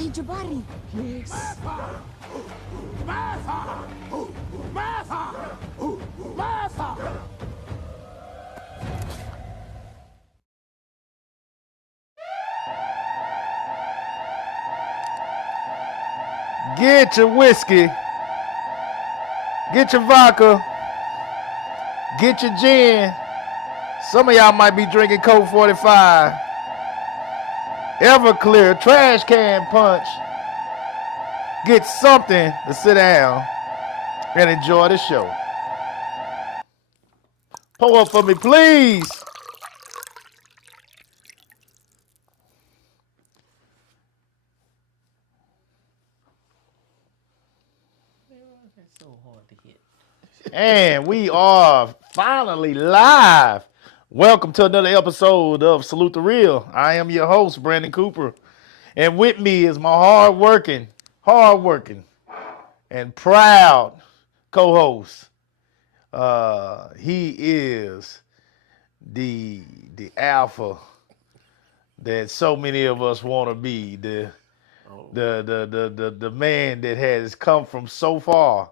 Ate Jabari. Yes. Get your whiskey, get your vodka, get your gin. Some of y'all might be drinking Coke 45, Everclear, trash can punch. Get something to sit down and enjoy the show. Pour up for me, please. That's so hard to hit. And we are finally live. Welcome to another episode of Salute the Real. I am your host, Brandon Cooper. And with me is my hard-working, and proud co-host. He is the alpha that so many of us want to be. The man that has come from so far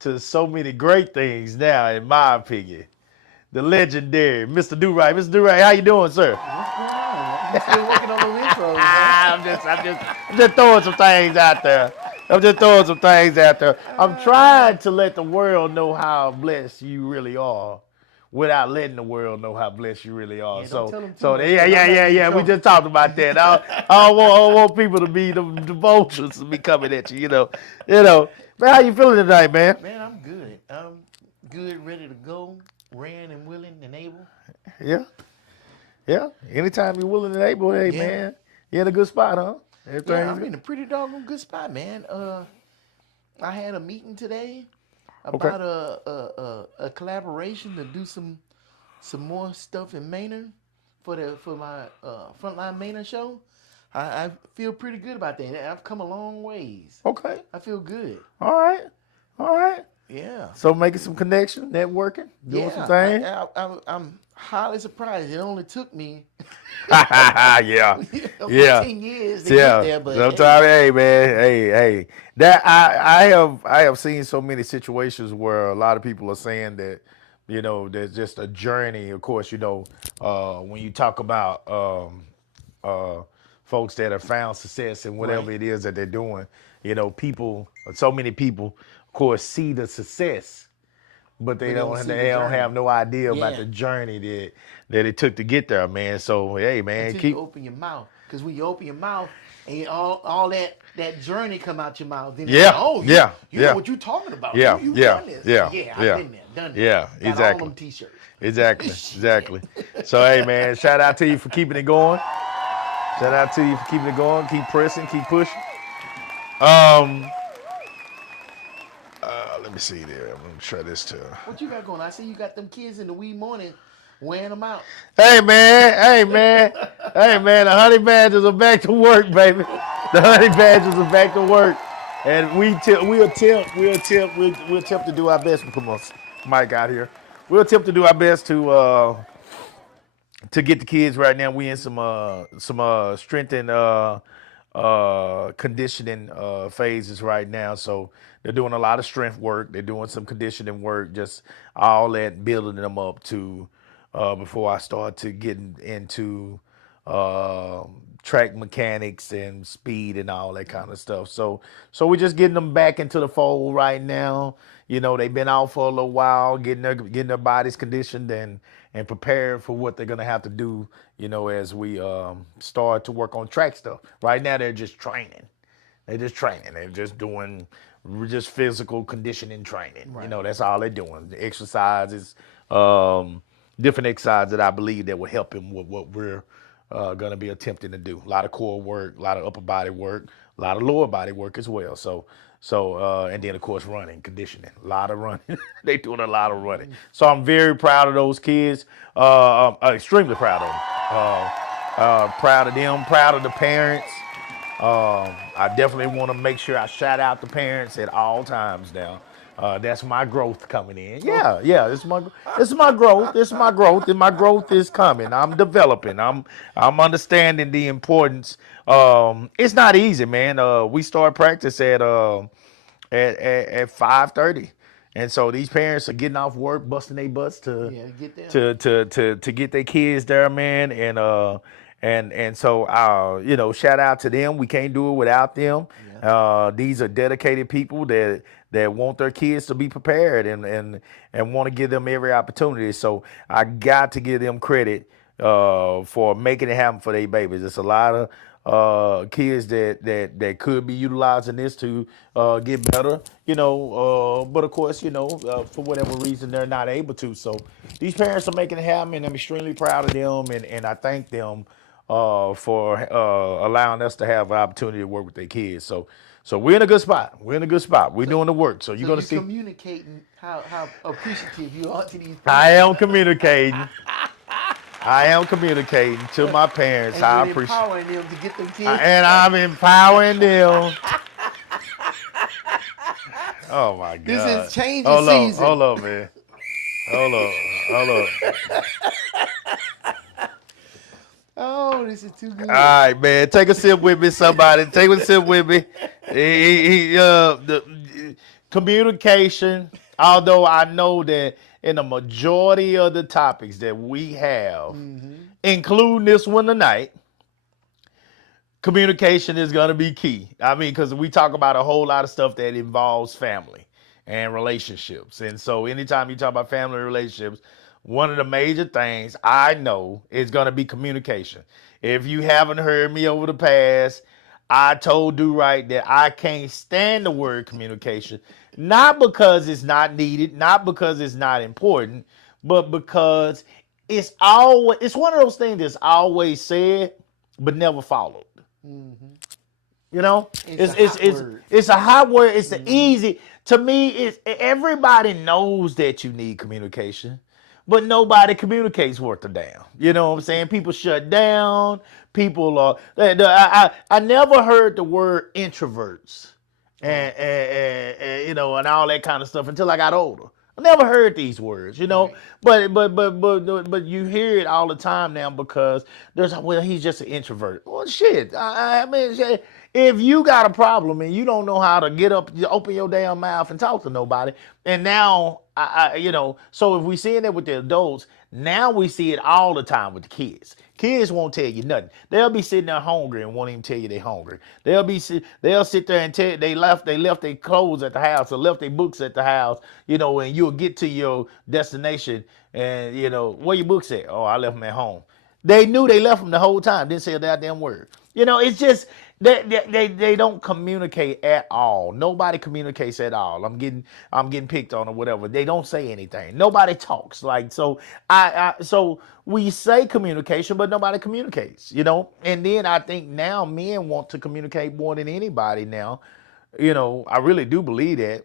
to so many great things now, in my opinion. The legendary Mr. Do-Right. Mr. Do-Right, how you doing, sir? What's going on? You still working on those intros, huh? I'm just throwing some things out there. I'm trying to let the world know how blessed you really are without letting the world know how blessed you really are. Yeah, don't tell them too So much, yeah. We just talked about that. I don't want people to be the vultures to be coming at you, you know. Man, how you feeling tonight, man? Man, I'm good. I'm good, ready to go, ran and willing and able. Yeah. Anytime you're willing and able, hey, Yeah. man, you're in a good spot, huh? Yeah, I'm in a pretty doggone good spot, man. I had a meeting today about a collaboration to do some more stuff in Maynard for my Frontline Maintenance show, I feel pretty good about that. I've come a long ways. Okay. I feel good. All right. All right. Yeah. So making some connection, networking, doing some things. I'm highly surprised. It only took me Yeah. Yeah. 10 years to get there, but sometimes, hey man, hey. That I have seen so many situations where a lot of people are saying that, there's just a journey. Of course, when you talk about folks that have found success in whatever Right. it is that they're doing, so many people, of course, see the success, but they don't see the don't journey. have no idea about Yeah. the journey that it took to get there, man. So hey, man, Until you open your mouth, because when you open your mouth and all that journey come out your mouth, then it's Yeah, like, oh, yeah, you yeah. know what you're talking about. Yeah, you yeah, done this. yeah, I've yeah. been there, done that. Yeah, Got exactly. all them t-shirts. Exactly, Shit. exactly. So hey, man, shout out to you for keeping it going. Shout out to you for keeping it going. Keep pressing, keep pushing. Let me see there. I'm gonna try this too. What you got going? I see you got them kids in the wee morning wearing them out. Hey man. The honey badgers are back to work, baby. The honey badgers are back to work, and we'll attempt to do our best. We put my mic out here. We'll attempt to do our best to get the kids right now. We in some strength and conditioning phases right now. So they're doing a lot of strength work. They're doing some conditioning work, just all that building them up to before I start to getting into track mechanics and speed and all that kind of stuff. So we're just getting them back into the fold right now. They've been out for a little while, getting their bodies conditioned and prepared for what they're gonna have to do, as we start to work on track stuff. Right now they're just training. They're just training. They're just doing just physical conditioning training. Right. That's all they're doing. The exercises, different exercises that I believe that will help him with what we're going to be attempting to do. A lot of core work, a lot of upper body work, a lot of lower body work as well. So and then of course running, conditioning, a lot of running. They doing a lot of running. So I'm very proud of those kids. Extremely proud of them. Proud of them. Proud of the parents. I definitely want to make sure I shout out the parents at all times now. That's my growth coming in. Yeah. It's my growth. It's my growth, and my growth is coming. I'm developing. I'm understanding the importance. It's not easy, man. We start practice at 5:30, and so these parents are getting off work, busting their butts to get there. to get their kids there, man. And so shout out to them. We can't do it without them. These are dedicated people that want their kids to be prepared and want to give them every opportunity. So I got to give them credit for making it happen for their babies. It's a lot of kids that could be utilizing this to get better, but of course, for whatever reason they're not able to. So these parents are making it happen, and I'm extremely proud of them, and I thank them for allowing us to have an opportunity to work with their kids. So we're in a good spot. We're doing the work. So you're gonna see. Communicating how appreciative you are to these parents. I am communicating. To my parents. And I you're appreciate. empowering them to get them kids. And I'm empowering them. Oh my God. This is changing season. Hold on, man. Hold on. Oh, this is too good. All right, man. Take a sip with me, somebody. Take a sip with me. The communication, although I know that in the majority of the topics that we have, including this one tonight, communication is going to be key. I mean, because we talk about a whole lot of stuff that involves family and relationships. And so anytime you talk about family relationships, one of the major things I know is going to be communication. If you haven't heard me over the past, I told Do-Right that I can't stand the word communication, not because it's not needed, not because it's not important, but because it's one of those things that's always said but never followed. It's a hot word. It's the easy. To me, everybody knows that you need communication. but nobody communicates worth a damn. You know what I'm saying? People shut down. People are. I never heard the word introverts and you know and all that kind of stuff until I got older. I never heard these words, you know, Right. but you hear it all the time now because he's just an introvert. Well, shit. I mean, shit, if you got a problem and you don't know how to get up, open your damn mouth and talk to nobody, and now you know, so if we seeing that with the adults, now we see it all the time with the kids. Kids won't tell you nothing. They'll be sitting there hungry and won't even tell you they're hungry. They'll sit there and tell you they left their clothes at the house or left their books at the house, you know, and you'll get to your destination and you know, where your books at? Oh, I left them at home. They knew they left them the whole time, didn't say a goddamn word. You know, it's just they don't communicate at all. Nobody communicates at all. I'm getting picked on or whatever. They don't say anything. Nobody talks. Like so we say communication, but nobody communicates, you know? And then I think now men want to communicate more than anybody now. You know, I really do believe that.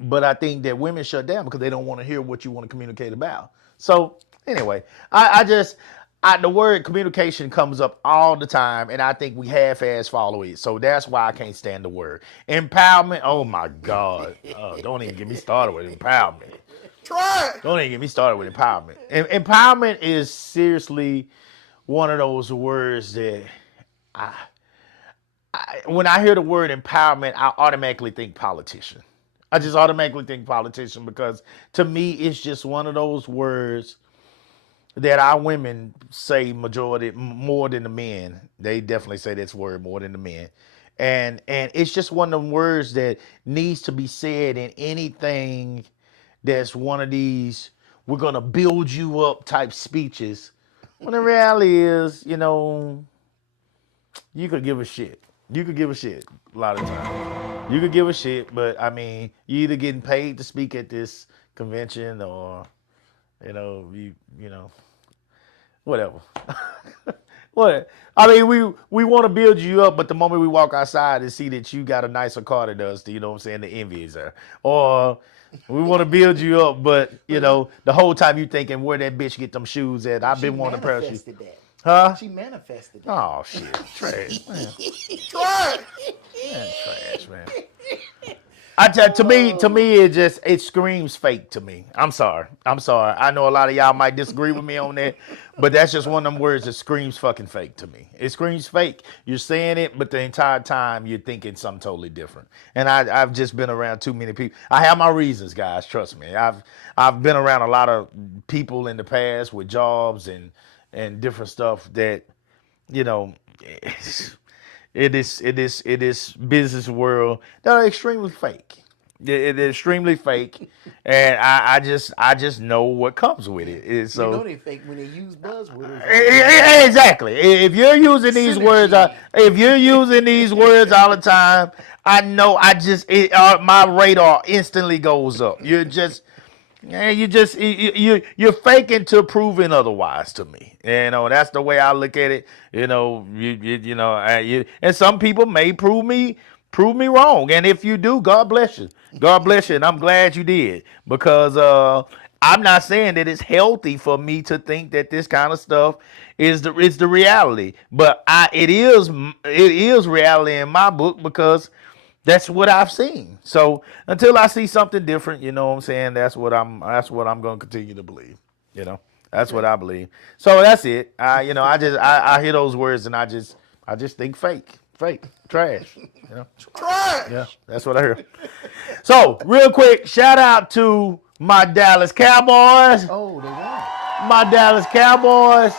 But I think that women shut down because they don't want to hear what you want to communicate about. So anyway, the word communication comes up all the time, and I think we half-ass follow it. So that's why I can't stand the word empowerment. Oh my God! Don't even get me started with empowerment. Try. Don't even get me started with empowerment. Empowerment is seriously one of those words that when I hear the word empowerment, I automatically think politician. I just automatically think politician because to me, it's just one of those words that our women say majority more than the men. They definitely say this word more than the men. And it's just one of them words that needs to be said in anything that's one of these we're gonna build you up type speeches. When the reality is, you know, you could give a shit. You could give a shit a lot of times. You could give a shit, but I mean, you either getting paid to speak at this convention or, you know, whatever. What? I mean, we want to build you up, but the moment we walk outside and see that you got a nicer car than us, you know what I'm saying? The envy is there. Or we want to build you up, but you know, the whole time you thinking where that bitch get them shoes at. I've been wanting a pair of shoes. That. Huh? She manifested that. Oh shit. Trash. Man. Try. Man, trash, man. To me, it screams fake to me. I'm sorry. I know a lot of y'all might disagree with me on that, but that's just one of them words that screams fucking fake to me. It screams fake. You're saying it, but the entire time you're thinking something totally different. And I've just been around too many people. I have my reasons, guys. Trust me. I've been around a lot of people in the past with jobs and different stuff that, you know. It is business world that are extremely fake. It is extremely fake, and I just know what comes with it. So you know they fake when they use buzzwords. Exactly. If you're using these words, all the time, I know. My radar instantly goes up. You're faking to proving otherwise to me. You know, that's the way I look at it. You know, and some people may prove me wrong. And if you do, God bless you. God bless you. And I'm glad you did because I'm not saying that it's healthy for me to think that this kind of stuff is the reality, but it is reality in my book because that's what I've seen. So until I see something different, you know what I'm saying? That's what I'm going to continue to believe. You know, that's what I believe. So that's it. I hear those words and I just think fake, trash. You know, Trash. yeah, that's what I hear. So real quick, shout out to my Dallas Cowboys. Oh, they won. My Dallas Cowboys.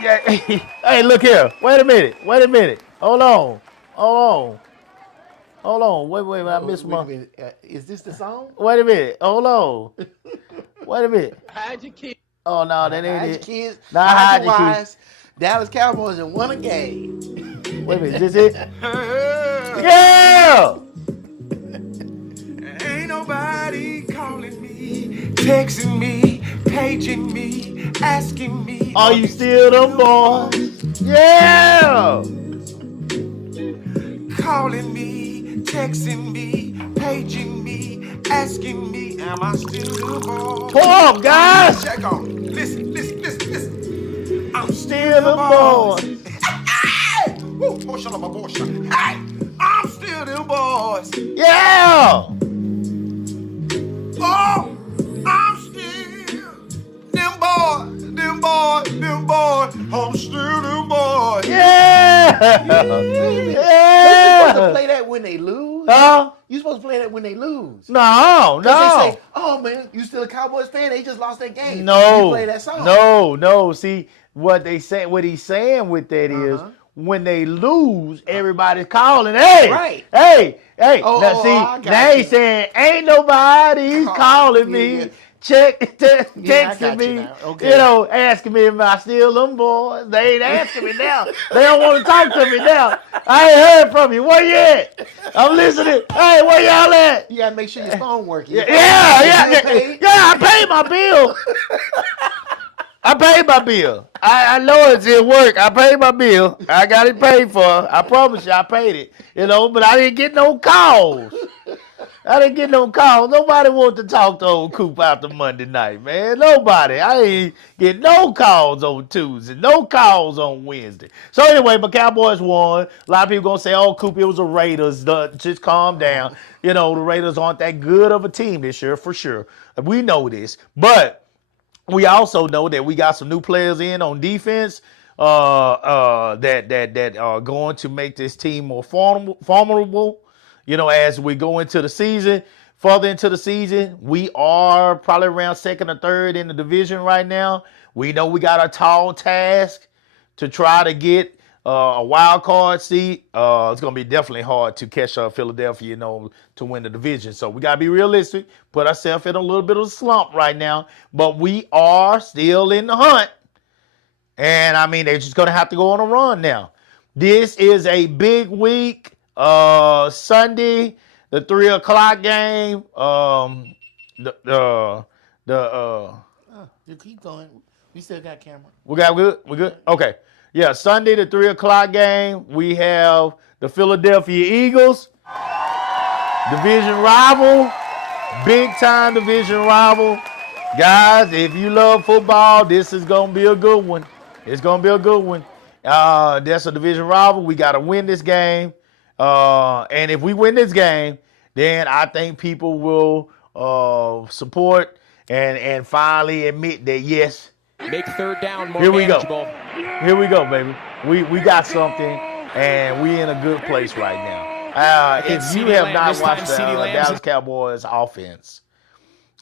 Yeah. Hey, look here. Wait a minute. Hold on. Wait. I missed my. Is this the song? Wait a minute. Hold on. Wait a minute. Hide your kids. Oh no, that ain't Hide your it. kids. Nah, Hide your hide your wives. Dallas Cowboys have won a game. Wait a minute. Is this it? Yeah. Ain't nobody calling me, texting me, paging me, asking me. Are you still them boys? Yeah. Calling me, texting me, paging me, asking me, am I still the boy? Pull up, guys. Check on. Listen. I'm Still the boy. Hey! Woo, portion of my portion. Hey! I'm still them boys. Yeah. Oh, I'm still them boys. I'm still them boys. Yeah. You're supposed to Yeah. play that when they lose. Huh? You're supposed to play that when they lose. No. They say, oh man, you still a Cowboys fan? They just lost their game. No. You play that song. No. See, what he's saying with that is when they lose, everybody's calling, hey, Right. hey. Oh, Now, see, I got now you. he's saying, ain't nobody calling me. Yeah. Texting got you me, now. Okay. you know, asking me if I still them boys. They ain't asking me now. They don't want to talk to me now. I ain't heard from you. Where you at? I'm listening. Hey, where y'all at? You gotta make sure your phone working. Yeah, Paid? I paid my bill. I paid my bill. I know it's at work. I paid my bill. I got it paid for. I promise you I paid it. You know, but I didn't get no calls. Nobody wanted to talk to old Coop after Monday night, man. Nobody. I ain't get no calls on Tuesday. No calls on Wednesday. So anyway, but Cowboys won. A lot of people going to say, oh, Coop, it was the Raiders. Just calm down. You know, the Raiders aren't that good of a team this year, for sure. We know this. But we also know that we got some new players in on defense that are going to make this team more formidable. You know, as we go into the season, further into the season, we are probably around second or third in the division right now. We know we got a tall task to try to get a wild card seat. It's going to be definitely hard to catch Philadelphia, you know, to win the division. So we got to be realistic, put ourselves in a little bit of a slump right now. But we are still in the hunt. And, I mean, they're just going to have to go on a run now. This is a big week. Sunday, the 3 o'clock game. You keep going. We still got camera. We good? We good? Okay. Yeah, Sunday, the 3 o'clock game. We have the Philadelphia Eagles, division rival, big time division rival. Guys, if you love football, this is gonna be a good one. It's gonna be a good one. That's a division rival. We gotta win this game. And if we win this game, then I think people will support and finally admit that, yes, make third down more here we manageable. go. Here we go, baby. We got something, and we in a good place right now. If Against you CeeDee have Lamb, not this time watched the CeeDee Lamb's Dallas Cowboys offense,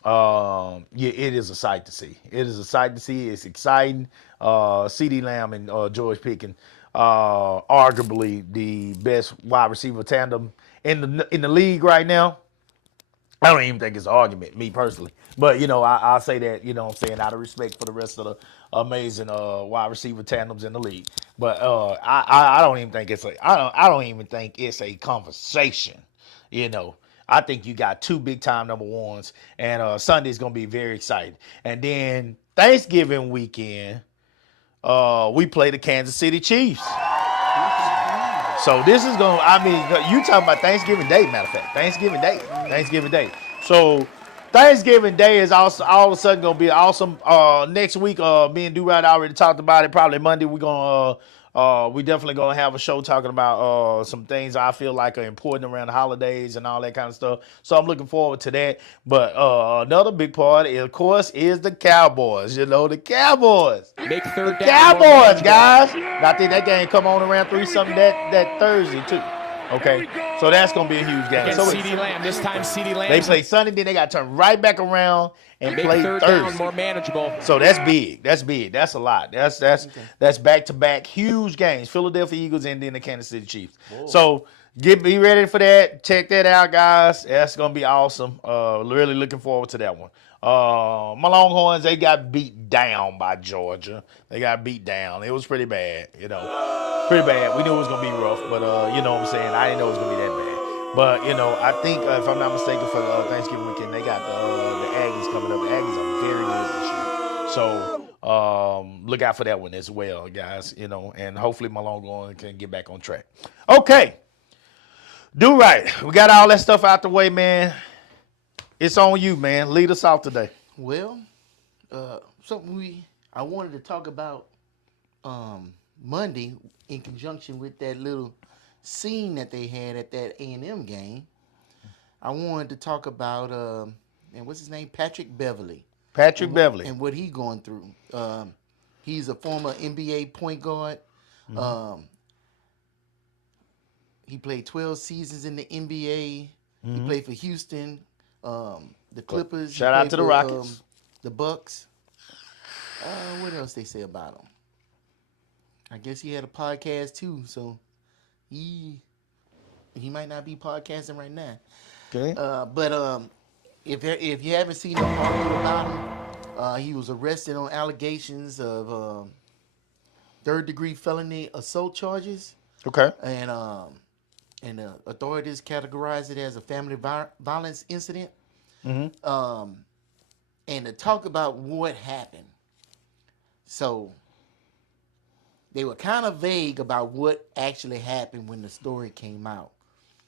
yeah, it is a sight to see. It is a sight to see. It's exciting. CeeDee Lamb and George Pickens, arguably the best wide receiver tandem in the league right now. I don't even think it's an argument, me personally. But, you know, I'll say that, you know what I'm saying, out of respect for the rest of the amazing wide receiver tandems in the league. But I don't even think I don't even think it's a conversation, you know. I think you got two big-time number ones, and Sunday's going to be very exciting. And then Thanksgiving weekend, we play the Kansas City Chiefs. So this is going to, I mean, you talking about Thanksgiving Day, matter of fact. Thanksgiving Day. So Thanksgiving Day is also all of a sudden going to be awesome. Next week, me and Do-Right already talked about it. Probably Monday, we definitely going to have a show talking about some things I feel like are important around the holidays and all that kind of stuff. So I'm looking forward to that. But another big part, of course, is the Cowboys. You know, the Cowboys. Make third down more Cowboys, manageable. guys. And I think that game come on around 3-something that Thursday, too. Okay? So that's going to be a huge game. Against So CeeDee Lamb. This time CeeDee Lamb. they play Sunday, then they got to turn right back around and Make play third down Thursday. more manageable. So that's big. That's a lot. That's back-to-back huge games. Philadelphia Eagles and then the Kansas City Chiefs. Whoa. So be ready for that. Check that out, guys. That's going to be awesome. Really looking forward to that one. My Longhorns, they got beat down by Georgia. They got beat down. It was pretty bad, you know. Pretty bad. We knew it was going to be rough, but you know what I'm saying? I didn't know it was going to be that bad. But, you know, I think, if I'm not mistaken, for Thanksgiving weekend, they got the Aggies coming up. The Aggies are very good this year. So look out for that one as well, guys, you know, and hopefully my Longhorns can get back on track. Okay. Do right. We got all that stuff out the way, man. It's on you, man. Lead us out today. Well, something I wanted to talk about Monday in conjunction with that little scene that they had at that A&M game. I wanted to talk about and what's his name, Patrick Beverly. Patrick Beverly. And what he going through. He's a former NBA point guard. He played 12 seasons in the NBA. He played for Houston, the Clippers. Shout out to the Rockets. The Bucks. What else they say about him? I guess he had a podcast too, so he might not be podcasting right now. Okay. But if you haven't seen the article about him, he was arrested on allegations of third-degree felony assault charges. Okay. And the authorities categorize it as a family violence incident. And to talk about what happened. So they were kind of vague about what actually happened when the story came out.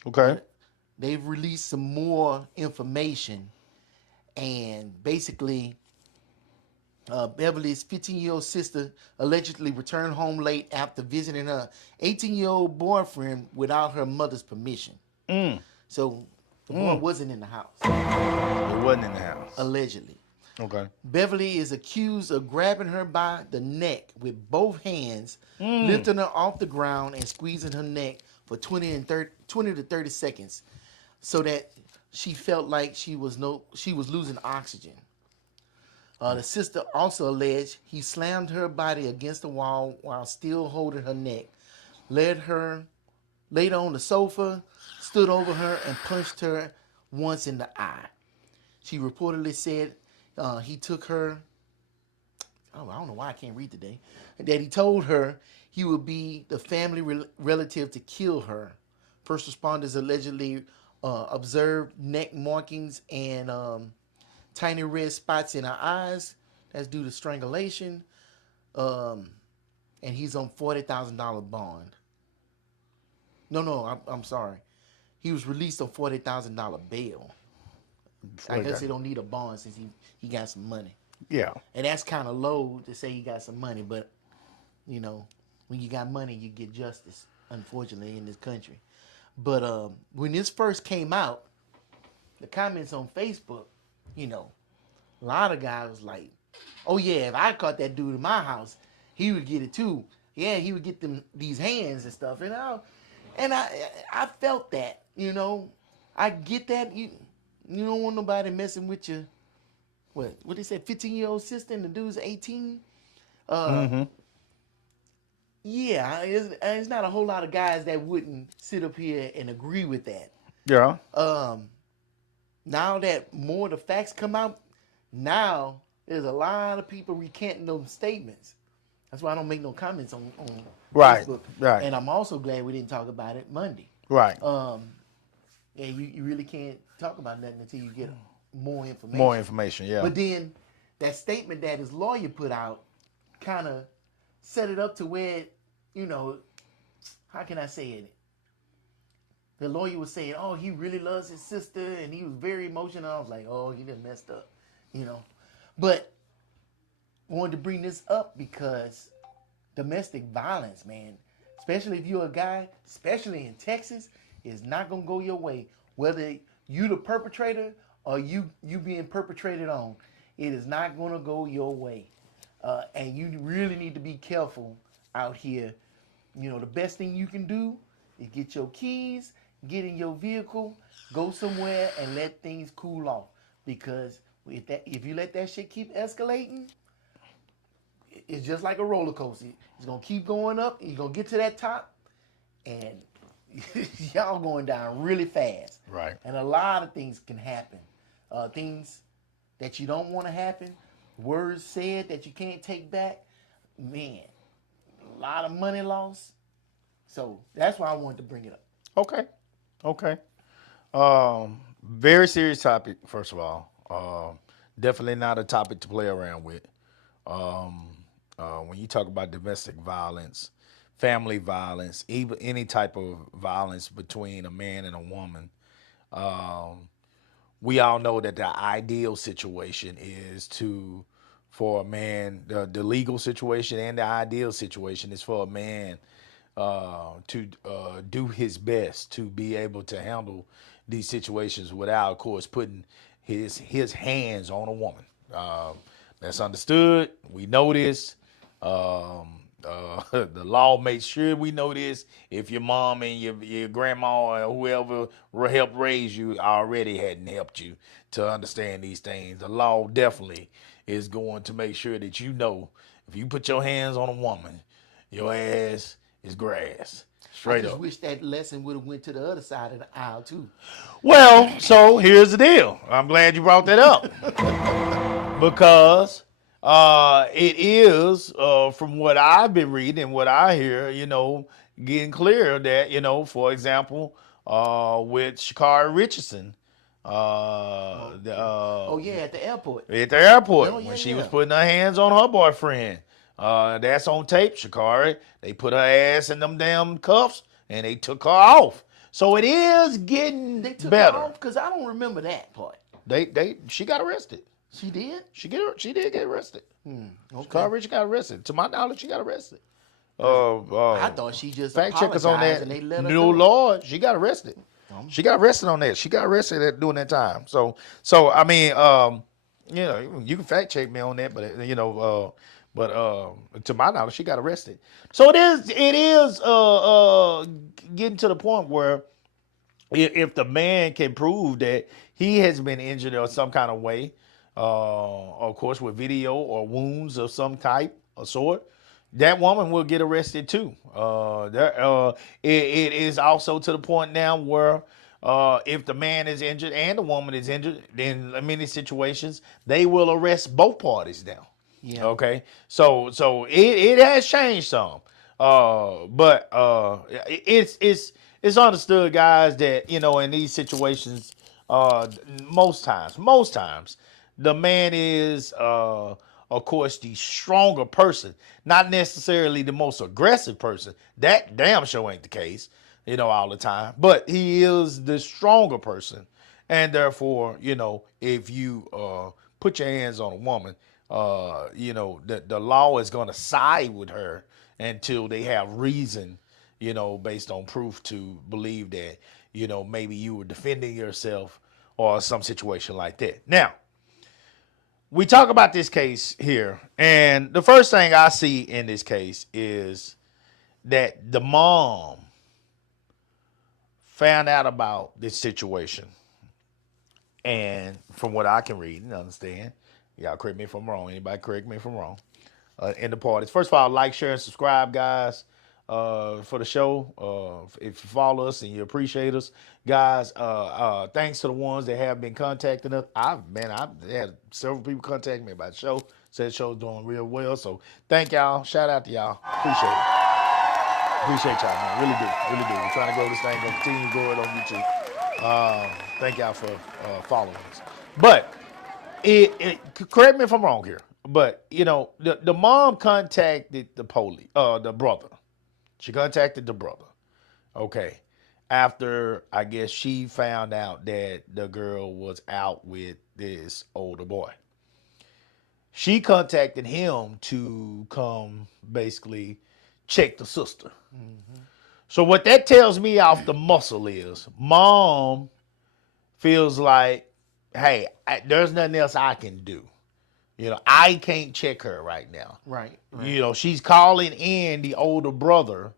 Okay. They've released some more information, and basically Beverly's 15-year-old sister allegedly returned home late after visiting her 18-year-old boyfriend without her mother's permission. So the boy wasn't in the house. It wasn't in the house. Allegedly. Okay. Beverly is accused of grabbing her by the neck with both hands, lifting her off the ground and squeezing her neck for 20 to 30 seconds so that she felt like she was losing oxygen. The sister also alleged he slammed her body against the wall while still holding her neck, laid her on the sofa, stood over her, and punched her once in the eye. She reportedly said he took her, I don't know why I can't read today, that he told her he would be the family relative to kill her. First responders allegedly observed neck markings and tiny red spots in her eyes. That's due to strangulation. And he's on $40,000 bond. No, I'm sorry. He was released on $40,000 bail. I guess he don't need a bond since he got some money. Yeah. And that's kind of low to say he got some money, but, you know, when you got money, you get justice, unfortunately, in this country. But when this first came out, the comments on Facebook, you know, a lot of guys was like, oh, yeah, if I caught that dude in my house, he would get it too. Yeah, he would get these hands and stuff. And I felt that, you know. I get that. You don't want nobody messing with your, what they said, 15-year-old sister and the dude's 18. Yeah, it's not a whole lot of guys that wouldn't sit up here and agree with that. Yeah. Now that more of the facts come out, now there's a lot of people recanting those statements. That's why I don't make no comments on Right, Facebook. right. And I'm also glad we didn't talk about it Monday. Right. Yeah, you really can't talk about nothing until you get more information. More information, yeah. But then that statement that his lawyer put out kind of set it up to where, you know, how can I say it? The lawyer was saying, oh, he really loves his sister, and he was very emotional. I was like, oh, he done messed up, you know. But I wanted to bring this up because domestic violence, man, especially if you're a guy, especially in Texas, is not going to go your way. Whether you the perpetrator or you being perpetrated on, it is not going to go your way. And you really need to be careful out here. You know, the best thing you can do is get your keys, get in your vehicle, go somewhere and let things cool off. Because if you let that shit keep escalating, it's just like a roller coaster. It's going to keep going up. You're going to get to that top and y'all going down really fast. Right. And a lot of things can happen. Things that you don't want to happen. Words said that you can't take back. Man, a lot of money lost. So that's why I wanted to bring it up. Okay. Very serious topic, first of all. Definitely not a topic to play around with. When you talk about domestic violence, family violence, even any type of violence between a man and a woman, we all know that the ideal situation is for a man, the legal situation and the ideal situation is for a man to do his best to be able to handle these situations without, of course, putting his hands on a woman. That's understood. We know this. The law makes sure we know this. If your mom and your grandma or whoever helped raise you already hadn't helped you to understand these things, the law definitely is going to make sure that you know if you put your hands on a woman, your ass is grass. I Straight just up. wish that lesson would have went to the other side of the aisle too. Well, so here's the deal. I'm glad you brought that up because it is, from what I've been reading and what I hear, getting clear that, for example, with Sha'Carri Richardson, At the airport. at the airport Oh, yeah, when she was yeah. putting her hands on her boyfriend. That's on tape, Sha'Carri. They put her ass in them damn cuffs and they took her off. So it is getting They took better. her off because I don't remember that part. She got arrested. She did? She did get arrested. Okay. Sha'Carri Richardson got arrested. To my knowledge, she got arrested. I thought she just Fact checkers on apologized that. and they let her No, go. Lord, she got arrested. She got arrested on that. She got arrested during that time. So I mean, you can fact check me on that, but to my knowledge, she got arrested. So it is getting to the point where if the man can prove that he has been injured or some kind of way, of course with video or wounds of some type or sort, that woman will get arrested too. It is also to the point now where if the man is injured and the woman is injured, then in many situations they will arrest both parties now. Yeah. Okay. So it has changed some. But it's understood, guys, that in these situations, most times the man is of course the stronger person, not necessarily the most aggressive person. That damn sure ain't the case, all the time. But he is the stronger person, and therefore, if you put your hands on a woman, the law is going to side with her until they have reason, based on proof to believe that, maybe you were defending yourself or some situation like that. Now, we talk about this case here, and the first thing I see in this case is that the mom found out about this situation. And from what I can read and understand, y'all correct me if I'm wrong. Anybody correct me if I'm wrong. In the parties. First of all, like, share, and subscribe, guys, for the show. If you follow us and you appreciate us, guys, thanks to the ones that have been contacting us. I've had several people contact me about the show. Said the show's doing real well. So thank y'all. Shout out to y'all. Appreciate it. Appreciate y'all, man. Really do. We're trying to grow this thing. Gonna continue to grow it on YouTube. Thank y'all for following us. But correct me if I'm wrong here, but the mom contacted the police, the brother. She contacted the brother. Okay. After, I guess, she found out that the girl was out with this older boy. She contacted him to come basically check the sister. Mm-hmm. So what that tells me off the muscle is mom feels like, hey, there's nothing else I can do. I can't check her right now. Right. She's calling in the older brother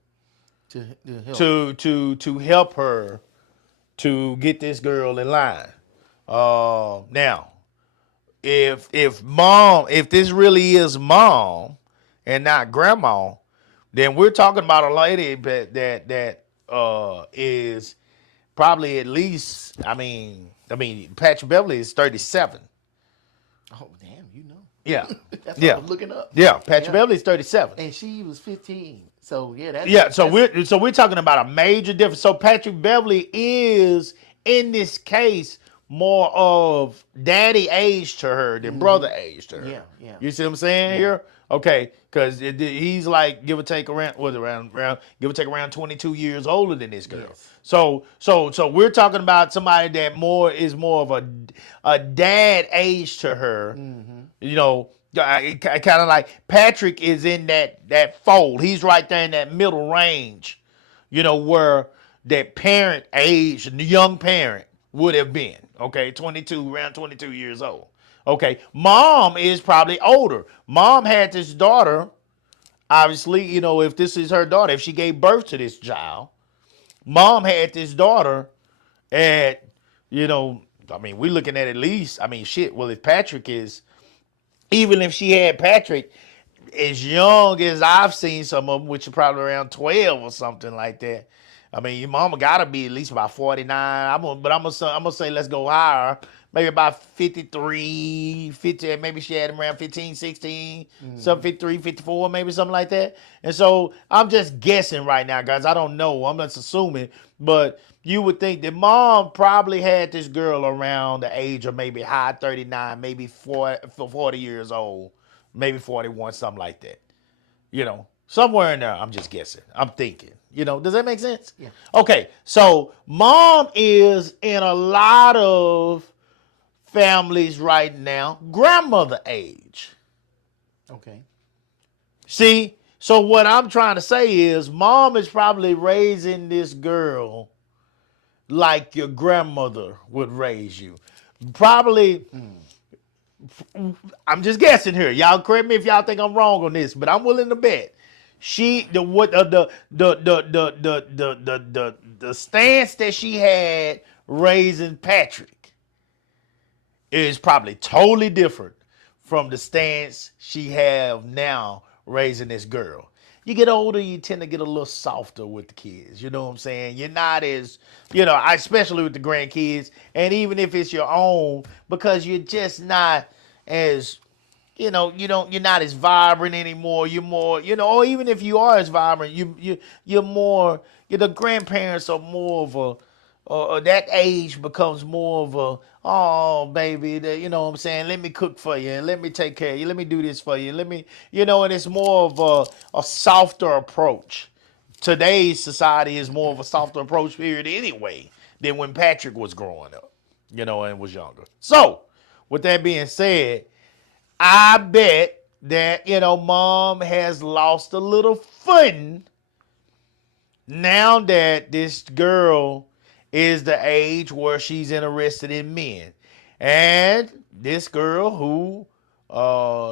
To help. to help her to get this girl in line. Now, if this really is mom and not grandma, then we're talking about a lady that is probably at least, I mean, Patrick Beverly is 37. Oh, damn, you know. Yeah. That's what I was looking up. Yeah, Patrick Beverly is 37. And she was 15. So, yeah, we're talking about a major difference. So Patrick Beverly is, in this case, more of daddy age to her than brother age to her. Yeah. You see what I'm saying here? Okay, because he's like give or take around give or take around 22 years older than this girl. Yes. So we're talking about somebody that is more of a dad age to her. You know, kind of like Patrick is in that fold. He's right there in that middle range. You know, where that parent age, the young parent would have been. Okay, around 22 years old. Okay, mom is probably older. Mom had this daughter. Obviously, you know, if this is her daughter, if she gave birth to this child, mom had this daughter at, you know, I mean, we're looking at least, I mean, shit, well, if Patrick is, even if she had Patrick as young as I've seen some of them, which are probably around 12 or something like that. I mean, your mama gotta be at least about 49. I'm gonna say let's go higher. Maybe about 53, 50, maybe she had him around 15, 16, some 53, 54, maybe something like that. And so I'm just guessing right now, guys. I don't know. I'm just assuming. But you would think that mom probably had this girl around the age of maybe high 39, maybe 40 years old, maybe 41, something like that. You know, somewhere in there, I'm just guessing. I'm thinking. You know, does that make sense? Yeah. Okay, so mom is in a lot of families right now, grandmother age. Okay. See, so what I'm trying to say is mom is probably raising this girl like your grandmother would raise you. Probably, I'm just guessing here. Y'all correct me if y'all think I'm wrong on this, but I'm willing to bet. The stance that she had raising Patrick is probably totally different from the stance she have now raising this girl. You get older, you tend to get a little softer with the kids. You know what I'm saying? You're not as, you know, especially with the grandkids, and even if it's your own, because you're just not as, you know, you're not as vibrant anymore. You're more, you know, or even if you are as vibrant, you're more, the grandparents are more of that age becomes more of a, oh baby, you know what I'm saying, let me cook for you and let me take care of you, let me do this for you, let me, you know, and it's more of a softer approach. Today's society is more of a softer approach period anyway than when Patrick was growing up, you know, and was younger. So with that being said, I bet that, you know, mom has lost a little footing now that this girl is the age where she's interested in men. And this girl who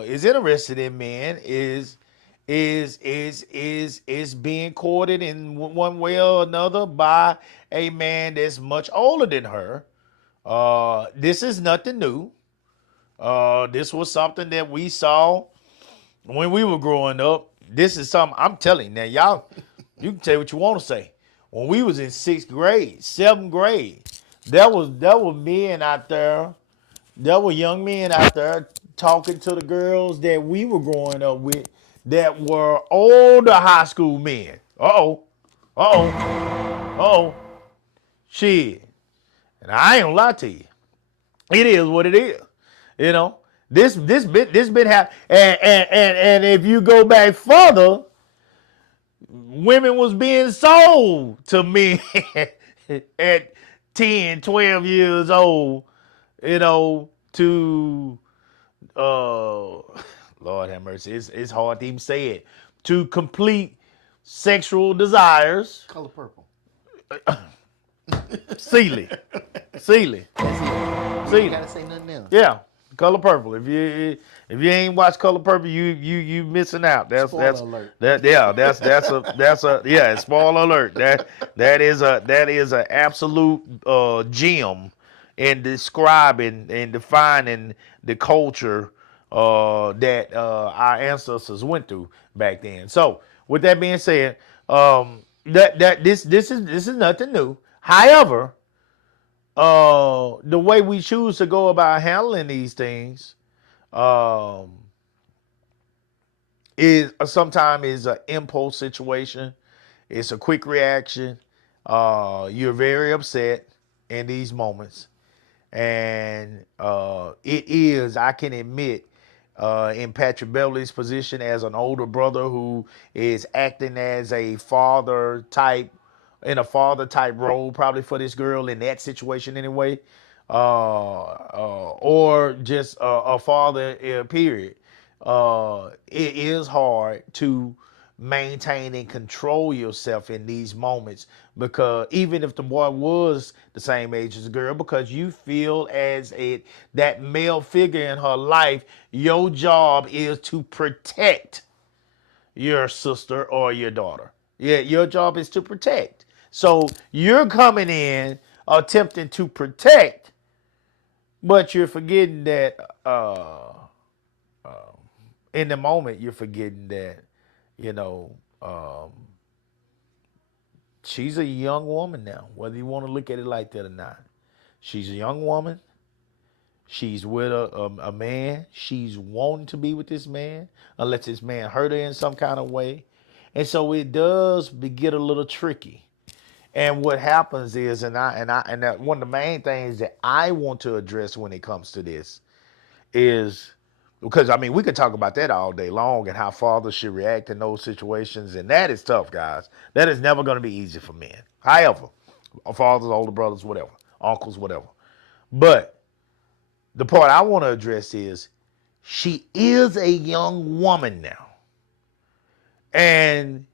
is interested in men is being courted in one way or another by a man that's much older than her. This is nothing new. This was something that we saw when we were growing up. This is something I'm telling you now, y'all. You can say what you want to say. When we was in 6th grade, 7th grade, there were men out there. There were young men out there talking to the girls that we were growing up with that were older high school men. Shit. And I ain't gonna lie to you. It is what it is. You know, this been happening, and if you go back further, women was being sold to men at 10, 12 years old, you know, to Lord have mercy, it's hard to even say it, to complete sexual desires. Color purple. Sealy. That's it. You gotta say nothing else. Yeah. Color Purple. If you ain't watched Color Purple, you missing out. Spoiler alert. Spoiler alert. That is a absolute gem in describing and defining the culture that our ancestors went through back then. So with that being said, this is nothing new. However, the way we choose to go about handling these things is sometimes an impulse situation. It's a quick reaction. You're very upset in these moments, and it is, I can admit, in Patrick Beverly's position as an older brother who is acting as a father type, in a father type role, probably for this girl in that situation anyway, or just a father, period. It is hard to maintain and control yourself in these moments, because even if the boy was the same age as the girl, because you feel as that male figure in her life, your job is to protect your sister or your daughter. Yeah, your job is to protect. So you're coming in attempting to protect, but you're forgetting that in the moment you're forgetting that, you know, she's a young woman now, whether you want to look at it like that or not. She's a young woman. She's with a man. She's wanting to be with this man, unless this man hurt her in some kind of way. And so it does get a little tricky. And what happens is, and that one of the main things that I want to address when it comes to this is, because I mean, we could talk about that all day long and how fathers should react in those situations, and that is tough, guys. That is never going to be easy for men. However, fathers, older brothers, whatever, uncles, whatever. But the part I want to address is, she is a young woman now. And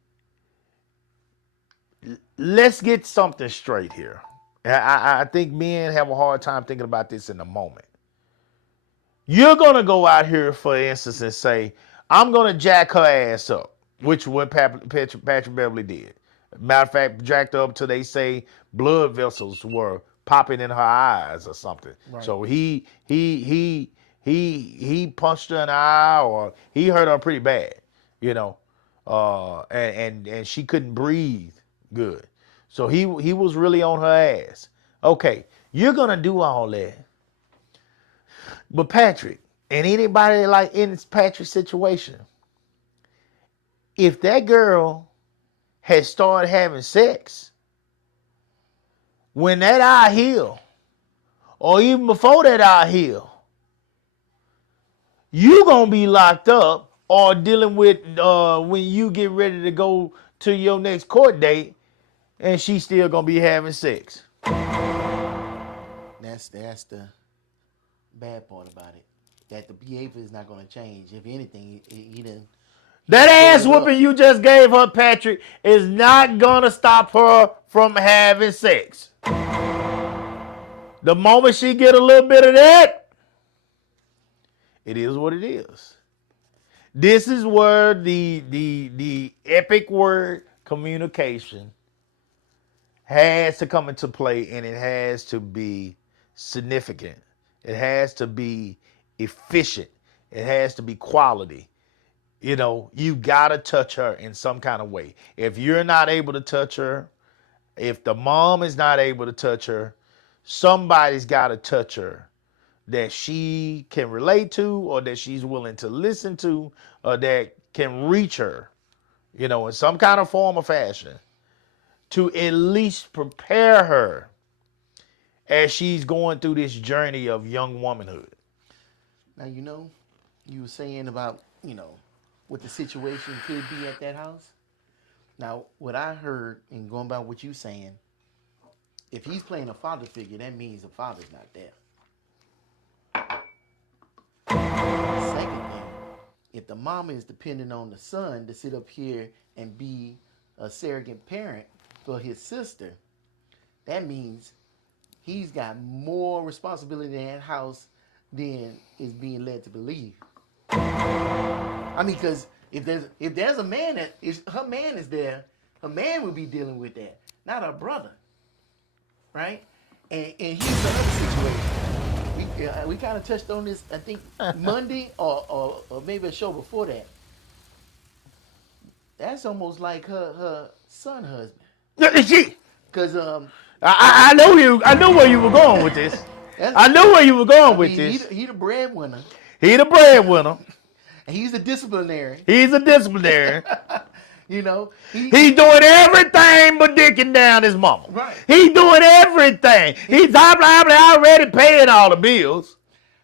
let's get something straight here. I think men have a hard time thinking about this in the moment. You're going to go out here, for instance, and say, I'm going to jack her ass up, which is what Patrick Beverly did. Matter of fact, jacked her up till they say blood vessels were popping in her eyes or something. Right. So he punched her in the eye, or he hurt her pretty bad, you know, and she couldn't breathe good. So he was really on her ass. Okay, you're going to do all that. But Patrick, and anybody like in Patrick's situation, if that girl had started having sex when that eye healed, or even before that eye healed, you gonna be locked up or dealing with when you get ready to go to your next court date, and she's still gonna be having sex. That's the bad part about it. That the behavior is not going to change. If anything, he didn't. That ass whooping you just gave her, Patrick, is not going to stop her from having sex. The moment she get a little bit of that, it is what it is. This is where the epic word communication has to come into play, and it has to be significant. It has to be efficient. It has to be quality. You know, you got to touch her in some kind of way. If you're not able to touch her, if the mom is not able to touch her, somebody's got to touch her that she can relate to, or that she's willing to listen to, or that can reach her, you know, in some kind of form or fashion, to at least prepare her as she's going through this journey of young womanhood. Now, you know, you were saying about, you know, what the situation could be at that house. Now, what I heard, and going by what you're saying, if he's playing a father figure, that means the father's not there. Second thing, if the mama is depending on the son to sit up here and be a surrogate parent for his sister, that means he's got more responsibility in that house than is being led to believe. I mean, because if there's a man her man is there, her man would be dealing with that, not her brother, right? And here's another situation. We kind of touched on this, I think, Monday or maybe a show before that. That's almost like her son husband. Because I know where you were going with this. I know where you were going with this. He the breadwinner. He the breadwinner. And he's a disciplinary. You know, he's doing everything but dicking down his mama. Right. He's doing everything. He's already paying all the bills.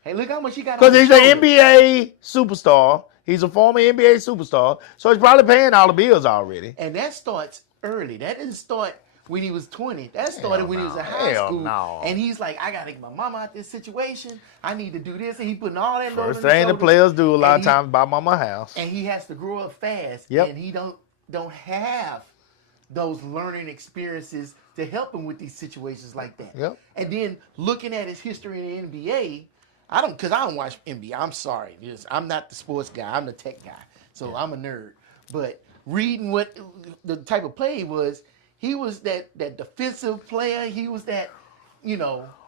Hey, look how much he got. Because on his he's an shoulders. NBA superstar. He's a former NBA superstar. So he's probably paying all the bills already. And that starts early. That didn't start when he was 20. That started when he was in high Hell school. no. And he's like, I gotta get my mama out this situation. I need to do this. And he putting all that load on First his thing the shoulders. players do a lot of And he- times buy mama a house. And he has to grow up fast. Yep. And he don't have those learning experiences to help him with these situations like that. Yep. And then looking at his history in the NBA, I don't watch NBA. I'm sorry. I'm not the sports guy. I'm the tech guy. So I'm a nerd. But reading what the type of play he was that defensive player. He was that,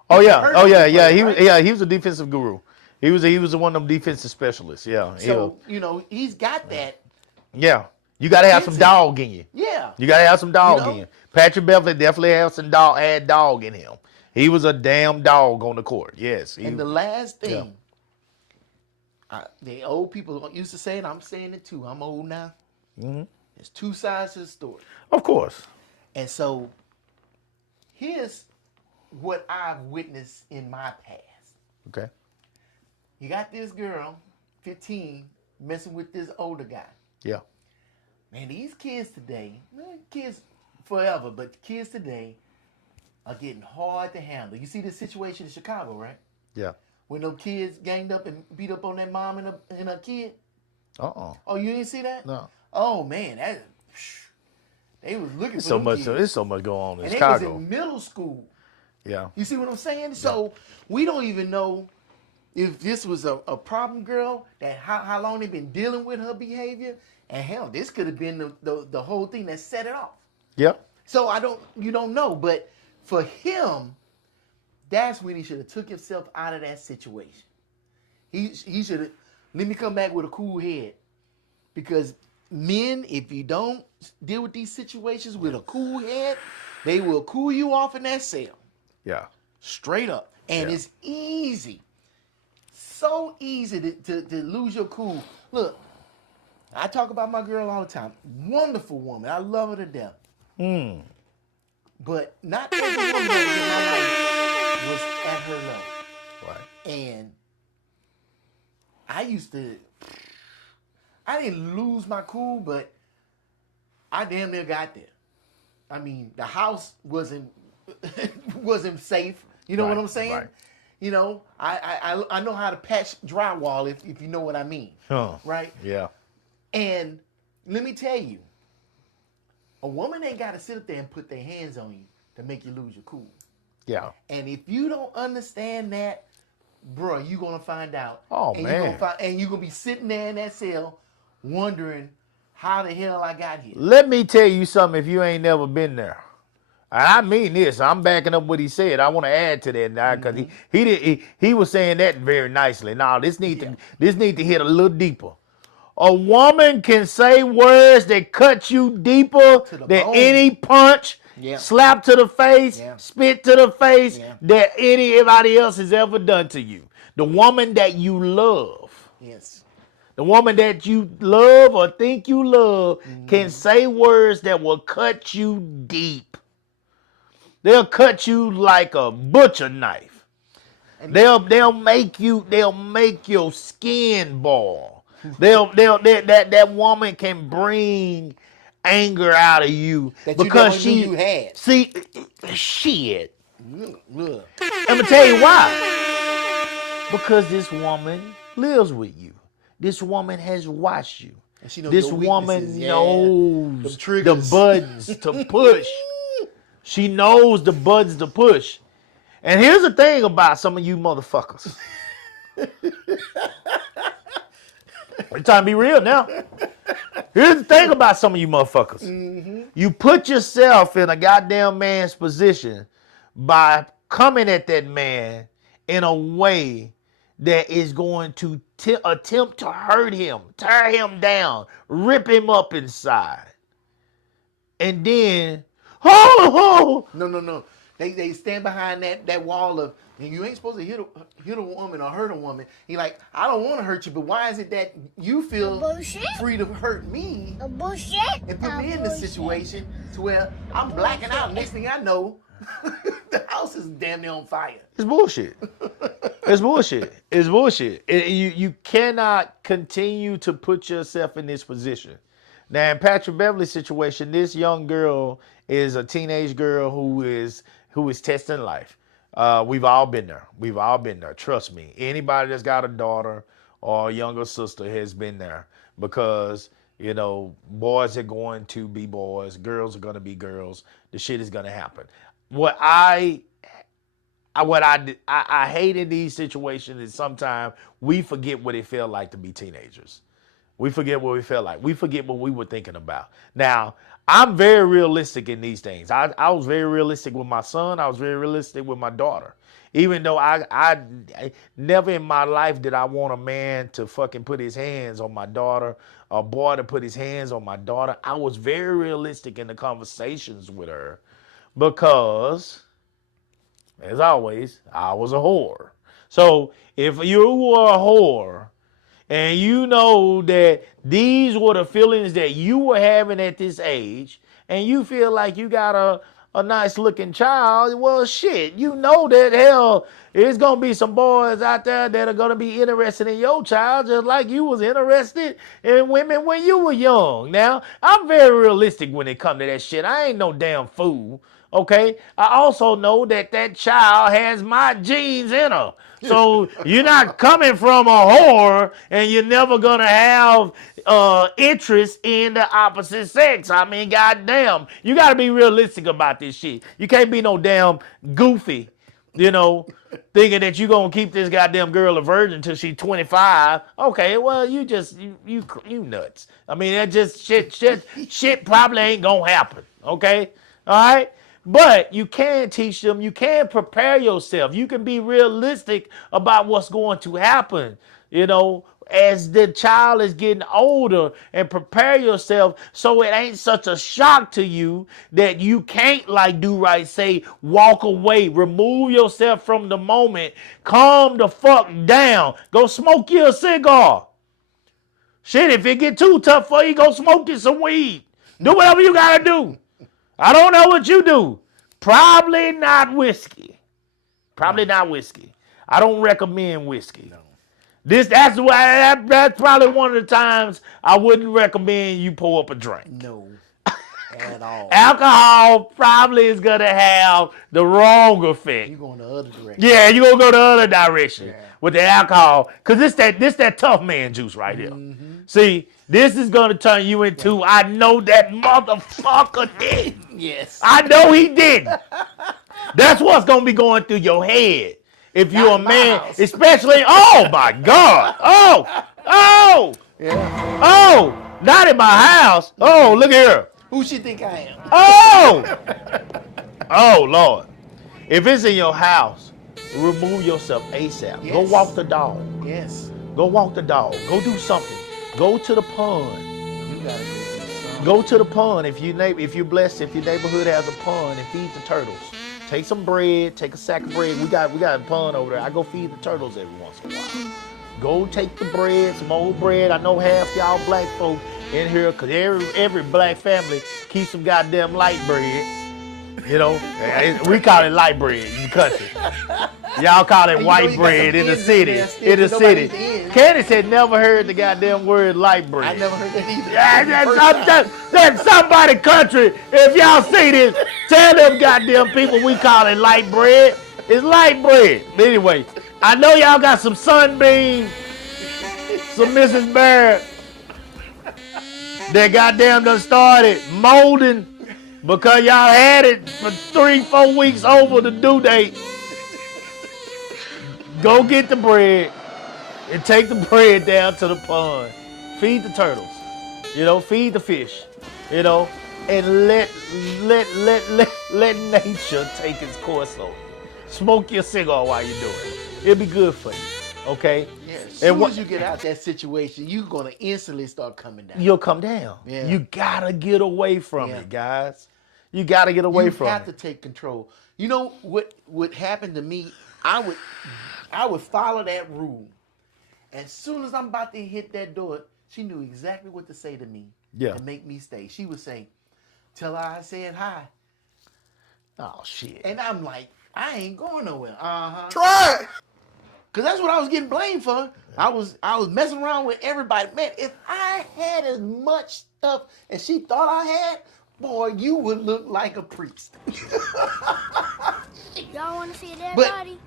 Oh yeah, player, He was a defensive guru. He was one of them defensive specialists. Yeah. So, he's got that. Yeah. You gotta have some dog in you. Yeah. You gotta have some dog You know? in you. Patrick Beverly definitely had dog in him. He was a damn dog on the court. Yes. And the last thing, the old people used to say it, I'm saying it too. I'm old now. Mm-hmm. There's two sides to the story. Of course. And so here's what I've witnessed in my past. Okay. You got this girl, 15, messing with this older guy. Yeah. Man, these kids today, kids forever, but kids today are getting hard to handle. You see this situation in Chicago, right? Yeah. When those kids ganged up and beat up on their mom and her kid. Uh-uh. Oh, you didn't see that? No. Oh man, they was looking There's for so them much. kids. There's so much going on in And they was Chicago. in middle school. Yeah. You see what I'm saying? So we don't even know if this was a problem girl, that how long they been dealing with her behavior, and hell, this could have been the whole thing that set it off. Yeah. So you don't know, but for him, that's when he should have took himself out of that situation. He should have. Let me come back with a cool head, because men, if you don't deal with these situations with a cool head, they will cool you off in that cell. Yeah. Straight up. And Yeah. it's easy. So easy to lose your cool. Look, I talk about my girl all the time. Wonderful woman. I love her to death. But not every woman that was in my life was at her level. Right. And I didn't lose my cool, but I damn near got there. I mean, the house wasn't safe. You know what Right, I'm saying? right. I know how to patch drywall if you know what I mean. Huh. Right? Yeah. And let me tell you, a woman ain't got to sit up there and put their hands on you to make you lose your cool. Yeah. And if you don't understand that, bro, you're going to find out. Oh, and man. You're going to be sitting there in that cell wondering how the hell I got here. Let me tell you something if you ain't never been there. And I mean this. I'm backing up what he said. I want to add to that now because he was saying that very nicely. Now this need to hit a little deeper. A woman can say words that cut you deeper the than bone. any punch, Yeah. slap to the face, Yeah. spit to the face Yeah. that anybody else has ever done to you. The woman that you love. Yes. The woman that you love or think you love can say words that will cut you deep. They'll cut you like a butcher knife. They'll make your skin boil. That woman can bring anger out of you That you because never knew you had. See, shit. Look. Let me tell you why. Because this woman lives with you. This woman has watched you. And she knows This your woman weaknesses, yeah. knows Them the triggers. buttons to push. She knows the buttons to push. And here's the thing about some of you motherfuckers. It's time to be real now. Here's the thing about some of you motherfuckers. You put yourself in a goddamn man's position by coming at that man in a way that is going to attempt to hurt him, tear him down, rip him up inside. And then, No. They stand behind that wall of, and you ain't supposed to hit a woman or hurt a woman. He like, I don't want to hurt you, but why is it that you feel Bullshit. free to hurt me A bullshit. and put A me in this bullshit. situation to where I'm blacking out? Next thing I know, The house is damn near on fire. It's bullshit. It's bullshit. It's bullshit. You cannot continue to put yourself in this position. Now, in Patrick Beverly's situation, this young girl is a teenage girl who is testing life. We've all been there. We've all been there. Trust me. Anybody that's got a daughter or a younger sister has been there because, boys are going to be boys. Girls are going to be girls. The shit is going to happen. What I hate in these situations is sometimes we forget what it felt like to be teenagers. We forget what we felt like. We forget what we were thinking about. Now, I'm very realistic in these things. I was very realistic with my son. I was very realistic with my daughter. Even though I never in my life did I want a man to fucking put his hands on my daughter, a boy to put his hands on my daughter. I was very realistic in the conversations with her because, as always, I was a whore. So if you were a whore and you know that these were the feelings that you were having at this age and you feel like you got a nice looking child, well, shit, you know that hell, there's going to be some boys out there that are going to be interested in your child just like you was interested in women when you were young. Now, I'm very realistic when it comes to that shit. I ain't no damn fool. Okay, I also know that child has my genes in her. So you're not coming from a whore and you're never going to have interest in the opposite sex. I mean, goddamn, you got to be realistic about this shit. You can't be no damn goofy, thinking that you're going to keep this goddamn girl a virgin until she's 25. Okay, well, you nuts. I mean, that just shit probably ain't going to happen. Okay, all right? But you can teach them, you can prepare yourself. You can be realistic about what's going to happen, as the child is getting older, and prepare yourself so it ain't such a shock to you that you can't, like Do Right say, walk away, remove yourself from the moment, calm the fuck down, go smoke you a cigar. Shit, if it get too tough for you, go smoke you some weed. Do whatever you gotta do. I don't know what you do. Probably not whiskey. Probably not whiskey. I don't recommend whiskey. No. That's probably one of the times I wouldn't recommend you pour up a drink. No. At all. Alcohol probably is gonna have the wrong effect. You're going the other direction. Yeah, you're gonna go the other direction with the alcohol. Cause this that tough man juice right here. Mm-hmm. See, this is gonna turn you into, I know that motherfucker did. Yes. I know he didn't. That's what's gonna be going through your head. If you're a man, especially, oh my God. Oh, not in my house. Oh, look here. Who she think I am? Oh, Lord. If it's in your house, remove yourself ASAP. Yes. Go walk the dog. Yes. Go walk the dog. Go do something. Go to the pond. You gotta do something. Go to the pond. If you're blessed, if your neighborhood has a pond, and feed the turtles. Take some bread. Take a sack of bread. We got a pond over there. I go feed the turtles every once in a while. Go take the bread, some old bread. I know half y'all black folk in here, because every black family keeps some goddamn light bread. We call it light bread in the country. Y'all call it white bread in the city. Candace had never heard the goddamn word light bread. I never heard that either. That's somebody country. If y'all see this, tell them goddamn people we call it light bread. It's light bread. But anyway, I know y'all got some Sunbeam, some Mrs. Barrett that goddamn done started molding because y'all had it for 3-4 weeks over the due date. Go get the bread and take the bread down to the pond. Feed the turtles. Feed the fish. And let nature take its course on you. Smoke your cigar while you're doing it. It'll be good for you. Okay? Yeah, as soon as you get out that situation, you're going to instantly start coming down. You'll come down. Yeah. You got to get away from it, guys. You got to get away from it. You have to take control. You know what happened to me? I would follow that rule. As soon as I'm about to hit that door, she knew exactly what to say to me to make me stay. She would say, tell her I said hi. Oh shit. And I'm like, I ain't going nowhere. Try it. Cause that's what I was getting blamed for. I was messing around with everybody. Man, if I had as much stuff as she thought I had, boy, you would look like a priest. Y'all want to see a dead But- body?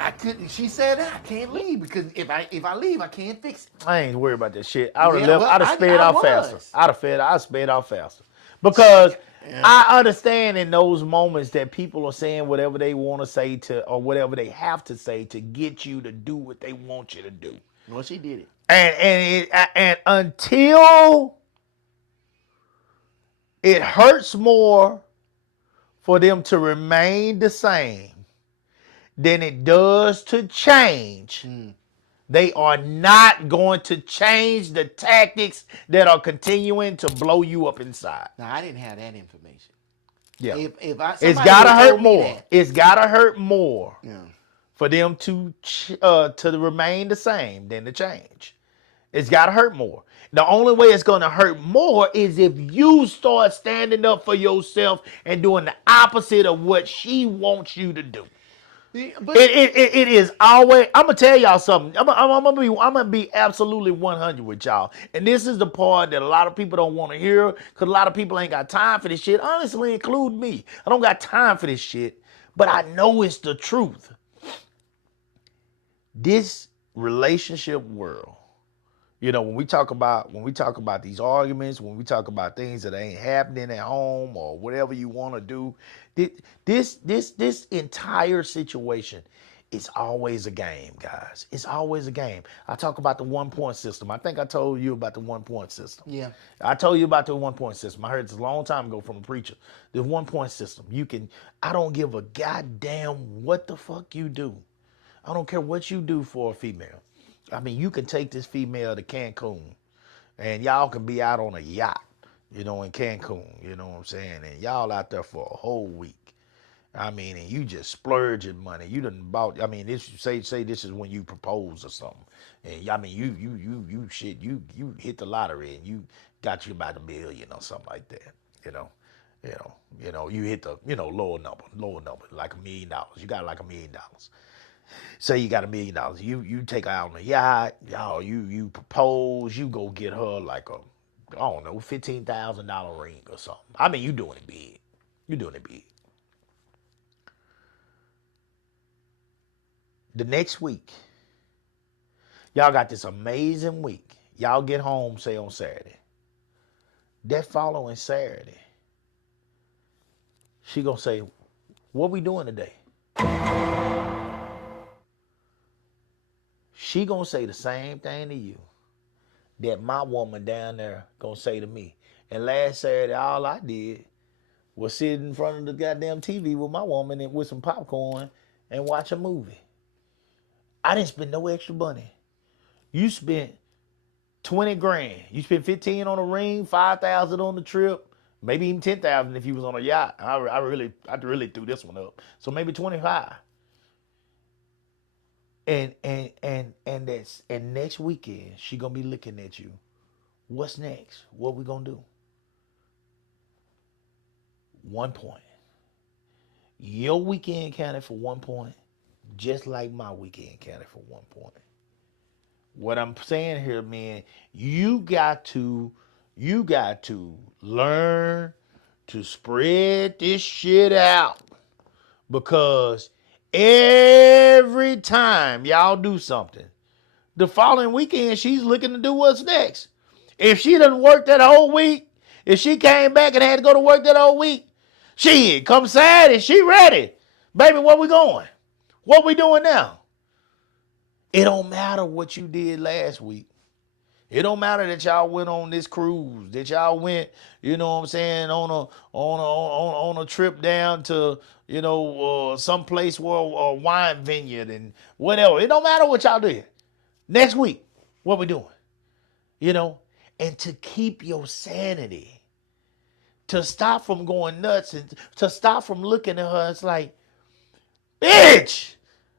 I couldn't. She said I can't leave because if I leave, I can't fix it. I ain't worried about that shit. I would have Yeah, left. well, I'd have sped I out was. faster. I'd sped out faster. Because I understand in those moments that people are saying whatever they want to say to, or whatever they have to say to get you to do what they want you to do. Well, she did it. And until it hurts more for them to remain the same than it does to change, they are not going to change the tactics that are continuing to blow you up inside. Now I didn't have that information. Yeah. If It's somebody gotta had hurt told me more. that- It's gotta hurt more Yeah. for them to remain the same than to change. It's gotta hurt more. The only way it's gonna hurt more is if you start standing up for yourself and doing the opposite of what she wants you to do. But It is always. I'm gonna tell y'all something. I'm gonna be absolutely 100 with y'all. And this is the part that a lot of people don't want to hear because a lot of people ain't got time for this shit. Honestly, include me. I don't got time for this shit, but I know it's the truth. This relationship world, you know, when we talk about these arguments, when we talk about things that ain't happening at home or whatever you want to do, this entire situation is always a game, guys. It's always a game. I talk about the 1-point system. I think I told you about the 1-point system. yeah. I told you about the 1-point system. I heard this a long time ago from a preacher. The 1-point system. I don't give a goddamn what the fuck you do. I don't care what you do for a female. I mean, you can take this female to Cancun and y'all can be out on a yacht, you know, in Cancun, you know what I'm saying? And y'all out there for a whole week. I mean, and you just splurging money. You done bought, I mean, this say this is when you propose or something. And I mean, you hit the lottery and you got you about $1 million or something like that, you know, you hit the, lower number, like $1 million. You got like $1 million. Say you got $1 million. You take her out on a yacht, y'all, you propose, you go get her like a, I don't know, $15,000 ring or something. I mean, you doing it big. You doing it big. The next week, y'all got this amazing week. Y'all get home, say on Saturday. That following Saturday, she gonna say, what we doing today? She gonna say the same thing to you that my woman down there gonna say to me. And last Saturday, all I did was sit in front of the goddamn TV with my woman and with some popcorn and watch a movie. I didn't spend no extra money. You spent 20 grand. You spent 15 on a ring, 5,000 on the trip, maybe even 10,000 if you was on a yacht. I really threw this one up. So maybe 25. And next weekend she gonna be looking at you. What's next? What we gonna do? 1 point. Your weekend counted for 1 point, just like my weekend counted for 1 point. What I'm saying here, man, you got to learn to spread this shit out, because every time y'all do something, the following weekend she's looking to do what's next. If she doesn't work that whole week, if she came back and had to go to work that whole week, she come Saturday, she ready. Baby, where we going? What we doing now? It don't matter what you did last week. It don't matter that y'all went on this cruise, that y'all went, you know what I'm saying, on a trip down to, some place where a wine vineyard and whatever. It don't matter what y'all did. Next week, what we doing? And to keep your sanity, to stop from going nuts and to stop from looking at her, it's like, bitch,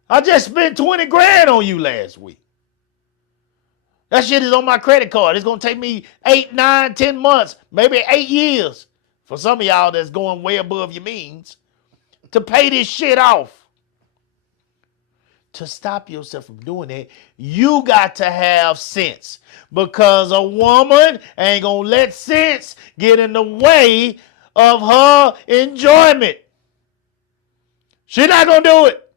I just spent 20 grand on you last week. That shit is on my credit card. It's going to take me 8, 9, 10 months, maybe 8 years for some of y'all that's going way above your means, to pay this shit off. To stop yourself from doing that, you got to have sense, because a woman ain't gonna let sense get in the way of her enjoyment. She not gonna do it.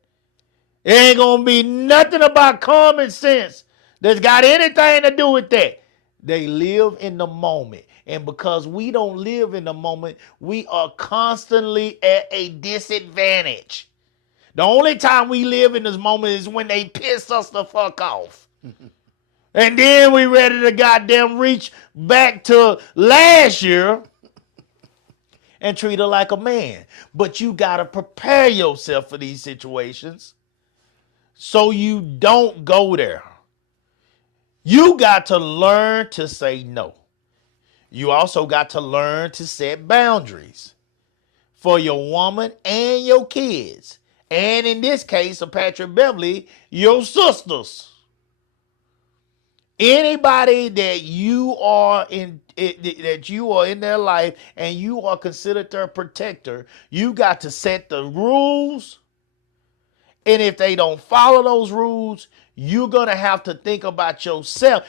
It ain't gonna be nothing about common sense that's got anything to do with that. They live in the moment. And because we don't live in the moment, we are constantly at a disadvantage. The only time we live in this moment is when they piss us the fuck off. And then we ready to goddamn reach back to last year and treat her like a man. But you got to prepare yourself for these situations so you don't go there. You got to learn to say no. You also got to learn to set boundaries for your woman and your kids. And in this case of Patrick Beverly, your sisters. Anybody that you are in their life and you are considered their protector, you got to set the rules. And if they don't follow those rules, you're gonna have to think about yourself.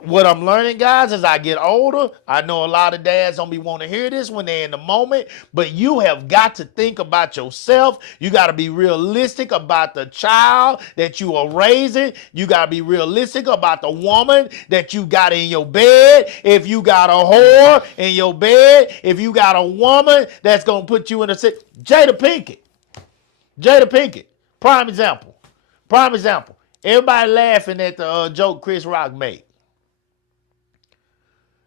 What I'm learning, guys, as I get older, I know a lot of dads don't be wanting to hear this when they're in the moment, but you have got to think about yourself. You got to be realistic about the child that you are raising. You got to be realistic about the woman that you got in your bed. If you got a whore in your bed, if you got a woman that's going to put you in a Jada Pinkett, prime example. Everybody laughing at the joke Chris Rock made.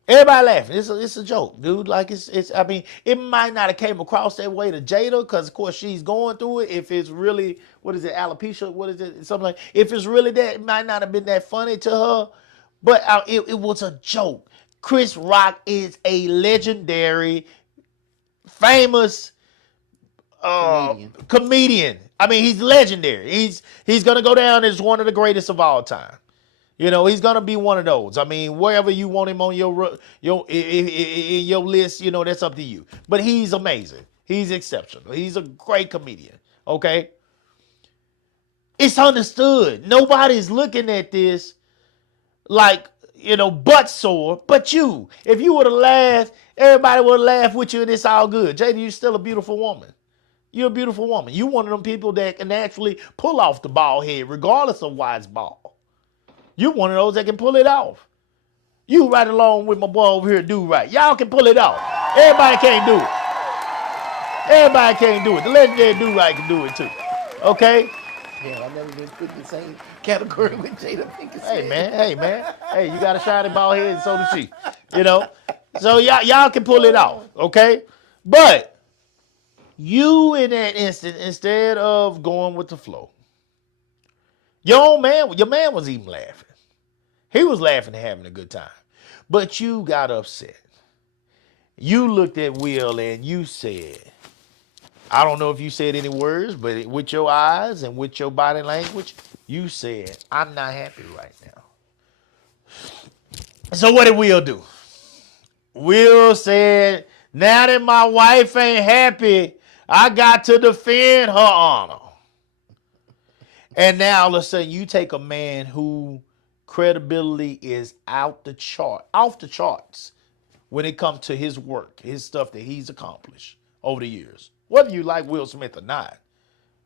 Everybody laughing. It's a joke, dude. Like it's. I mean, it might not have came across that way to Jada, because of course she's going through it. If it's really, what is it, alopecia? What is it? Something like. If it's really that, it might not have been that funny to her. But it was a joke. Chris Rock is a legendary, famous comedian. I mean, he's legendary. He's gonna go down as one of the greatest of all time. You know, he's gonna be one of those. I mean, wherever you want him on in your list, you know, that's up to you. But he's amazing. He's exceptional. He's a great comedian. Okay, it's understood. Nobody's looking at this like, you know, butt sore. But you, if you would have laughed, everybody would have laughed with you, and it's all good. Jada, you're still a beautiful woman. You're a beautiful woman. You're one of them people that can actually pull off the bald head, regardless of why it's bald. You one of those that can pull it off. You right along with my boy over here, Do Right. Y'all can pull it off. Everybody can't do it. Everybody can't do it. The legendary Do Right can do it too. Okay? Yeah, I've never been put in the same category with Jada Pinkett. Hey man. Hey, you got a shiny bald head and so does she. You know? So y'all can pull it off. Okay? But you in that instant, instead of going with the flow, your man was even laughing. He was laughing and having a good time. But you got upset. You looked at Will and you said, I don't know if you said any words, but with your eyes and with your body language, you said, I'm not happy right now. So what did Will do? Will said, now that my wife ain't happy, I got to defend her honor. And now all of a sudden you take a man who credibility is off the charts when it comes to his work, his stuff that he's accomplished over the years. Whether you like Will Smith or not.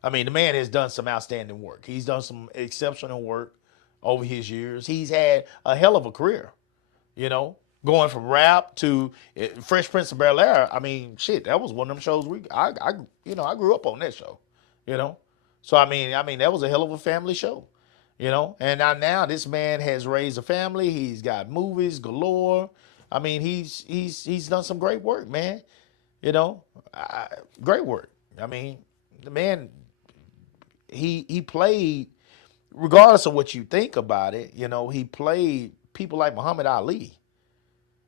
I mean, the man has done some outstanding work. He's done some exceptional work over his years. He's had a hell of a career, you know, going from rap to Fresh Prince of Bel-Air. I mean, shit, that was one of them shows I grew up on that show, you know. So I mean, that was a hell of a family show, you know. And now this man has raised a family. He's got movies galore. I mean, he's done some great work, man. You know, great work. I mean, the man, he played, regardless of what you think about it, you know, he played people like Muhammad Ali.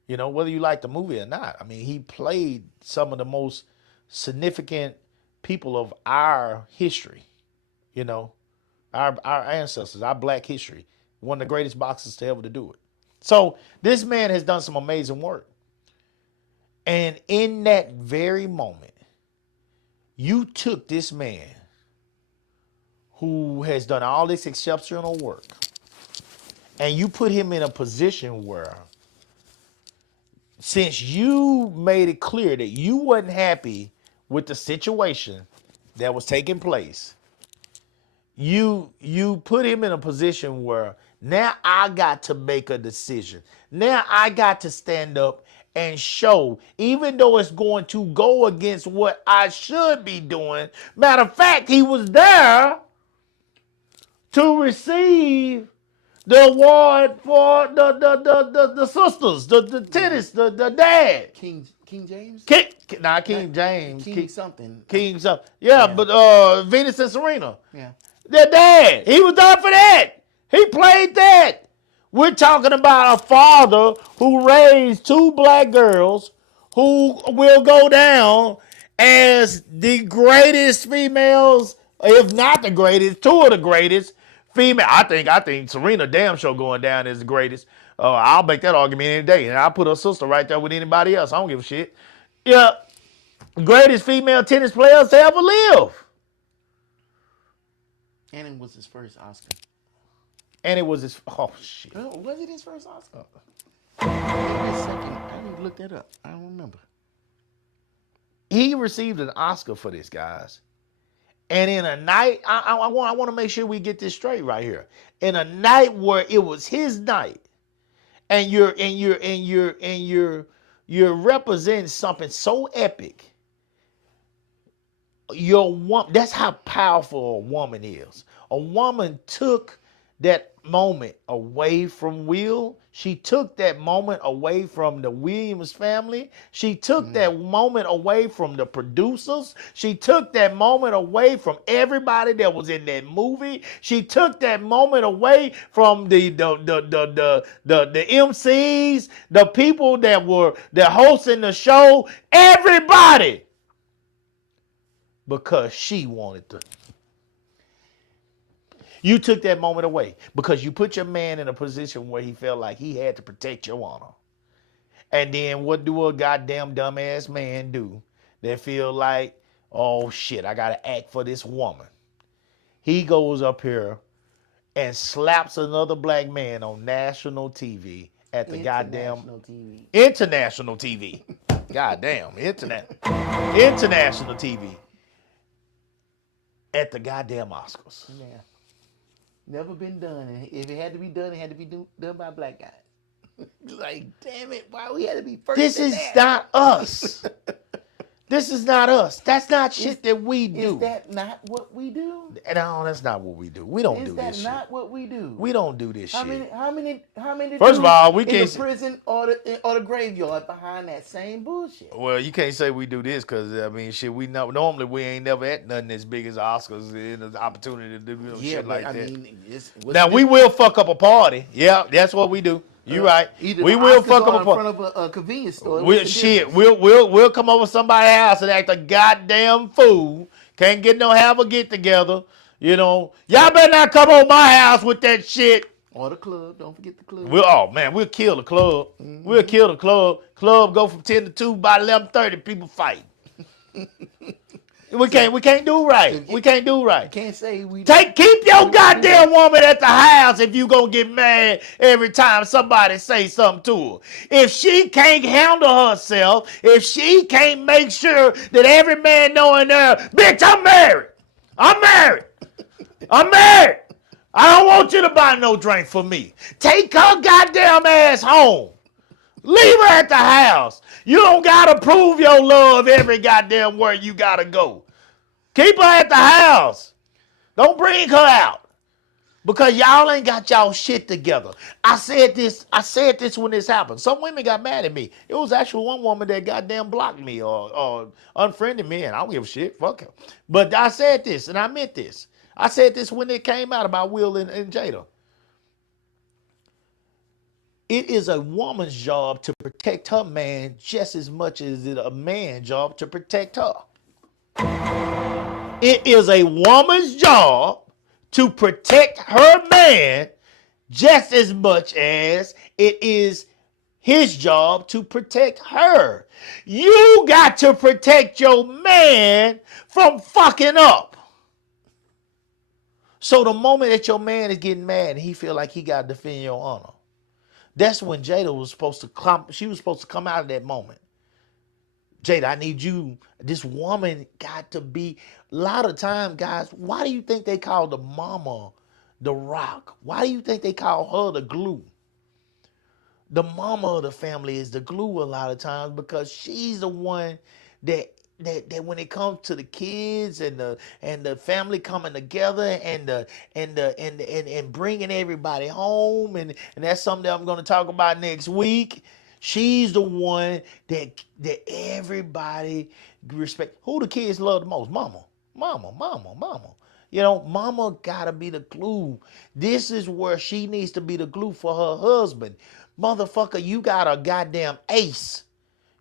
You know, whether you like the movie or not. I mean, he played some of the most significant people of our history. You know, our ancestors, our black history, one of the greatest boxers to ever to do it. So this man has done some amazing work. And in that very moment, you took this man who has done all this exceptional work and you put him in a position where, since you made it clear that you wasn't happy with the situation that was taking place, you put him in a position where now I got to make a decision. Now I got to stand up and show, even though it's going to go against what I should be doing. Matter of fact, he was there to receive the award for the sisters, the tennis, the dad. King James? King James. King something. King something. Yeah, but Venus and Serena. Yeah. Their dad. He was there for that. He played that. We're talking about a father who raised 2 black girls who will go down as the greatest females, if not the greatest, 2 of the greatest female. I think Serena damn sure going down as the greatest. I'll make that argument any day, and I'll put her sister right there with anybody else. I don't give a shit. Yeah, greatest female tennis players to ever live. And it was his first Oscar. And it was his, oh shit. Oh, was it his first Oscar? Give me a second. I need to look that up. I don't remember. He received an Oscar for this, guys. And in a night, I want to make sure we get this straight right here. In a night where it was his night, and you're representing something so epic. That's how powerful a woman is. A woman took that moment away from Will. She took that moment away from the Williams family. She took that moment away from the producers. She took that moment away from everybody that was in that movie. She took that moment away from the MCs, the people that were hosting the show, everybody, because she wanted to. You took that moment away because you put your man in a position where he felt like he had to protect your honor. And then what do a goddamn dumbass man do that feel like, oh shit, I gotta act for this woman? He goes up here and slaps another black man on national TV at the international TV. Goddamn, international TV at the goddamn Oscars. Yeah. Never been done. And if it had to be done, it had to be done by black guys. Like, damn it, why we had to be first? This is not us. This is not us. That's not shit that we do. Is that not what we do? No, that's not what we do. We don't do this shit. Is that not what we do? We don't do this shit. How many? First of all, we in can't the prison or the graveyard behind that same bullshit. Well, you can't say we do this because I mean, shit. We know normally we ain't never at nothing as big as Oscars and the opportunity to do shit like that. Now we will fuck up a party. Yeah, that's what we do. You right. We will fuck up in front of a convenience store. We'll come over to somebody's house and act a goddamn fool. Can't have a get together. You know, y'all better not come over my house with that shit. Or the club. Don't forget the club. We'll kill the club. Mm-hmm. We'll kill the club. Club go from 10 to 2. By 11:30, people fight. We can't do right. We can't do right. Can't say we keep your goddamn woman at the house if you gonna get mad every time somebody say something to her. If she can't handle herself, if she can't make sure that every man knowing there, bitch, I'm married. I don't want you to buy no drink for me. Take her goddamn ass home. Leave her at the house. You don't gotta prove your love every goddamn where you gotta go. Keep her at the house. Don't bring her out. Because y'all ain't got y'all shit together. I said this when this happened. Some women got mad at me. It was actually one woman that goddamn blocked me or unfriended me, and I don't give a shit. Fuck her. But I said this, and I meant this. I said this when it came out about Will and Jada. It is a woman's job to protect her man just as much as it a man's job to protect her. It is a woman's job to protect her man just as much as it is his job to protect her. You got to protect your man from fucking up. So the moment that your man is getting mad and he feel like he got to defend your honor, that's when Jada was supposed to come. She was supposed to come out of that moment. Jada, I need you. This woman got to be. A lot of time, guys, why do you think they call the mama the rock? Why do you think they call her the glue? The mama of the family is the glue a lot of times because she's the one that when it comes to the kids and the family coming together and bringing everybody home and that's something that I'm going to talk about next week. She's the one that everybody respect. Who the kids love the most? Mama. You know, mama gotta be the glue. This is where she needs to be the glue for her husband. Motherfucker, you got a goddamn ace.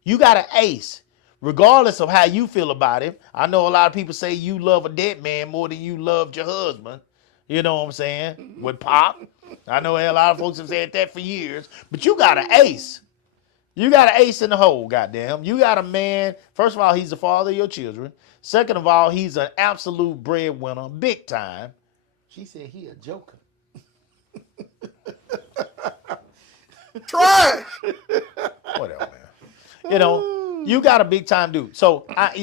You got an ace. Regardless of how you feel about him. I know a lot of people say you love a dead man more than you loved your husband. You know what I'm saying? With Pop. I know a lot of folks have said that for years. But you got an ace. You got an ace in the hole, goddamn. You got a man. First of all, he's the father of your children. Second of all, he's an absolute breadwinner, big time. She said he a joker. Try. Whatever, man. You know, you got a big time dude. So and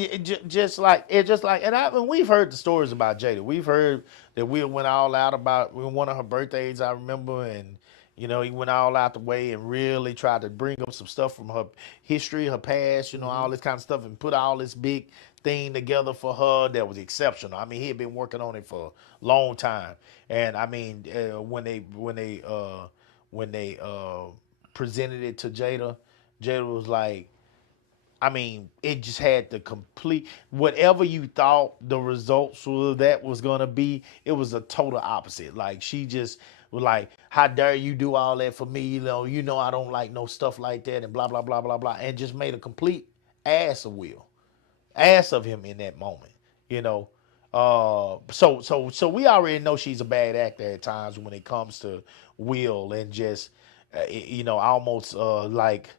we've heard the stories about Jada. We've heard that Will went all out about one of her birthdays, I remember, and you know, he went all out the way and really tried to bring up some stuff from her history, her past, you know, all this kind of stuff, and put all this big thing together for her that was exceptional. I mean, he had been working on it for a long time, and I mean, when they presented it to Jada, Jada was like, I mean, it just had the complete, whatever you thought the results of that was going to be, it was a total opposite. Like, she just was like, how dare you do all that for me? You know I don't like no stuff like that and blah, blah, blah, blah, blah. And just made a complete ass of Will. Ass of him in that moment, you know. So we already know she's a bad actor at times when it comes to Will and just, you know, almost like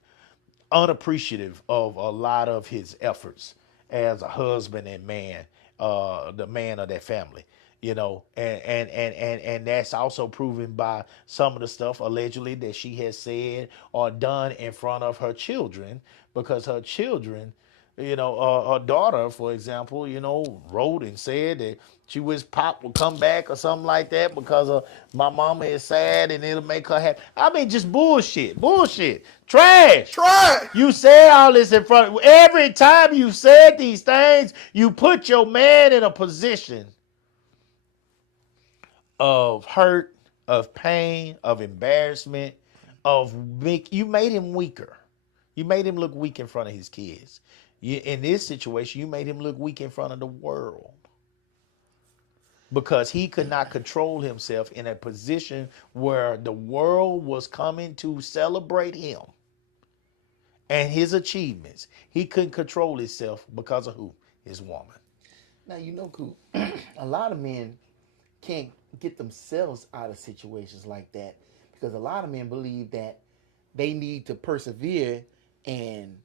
unappreciative of a lot of his efforts as a husband and man, the man of that family, you know, and that's also proven by some of the stuff allegedly that she has said or done in front of her children, because her children, you know, her daughter, for example, you know, wrote and said that she wish Pop would come back or something like that because my mama is sad and it'll make her happy. I mean, just bullshit, trash. You said all this in front of, every time you said these things, you put your man in a position of hurt, of pain, of embarrassment, you made him weaker. You made him look weak in front of his kids. In this situation, you made him look weak in front of the world because he could not control himself in a position where the world was coming to celebrate him and his achievements. He couldn't control himself because of who? His woman. Now, you know, Coop, a lot of men can't get themselves out of situations like that because a lot of men believe that they need to persevere and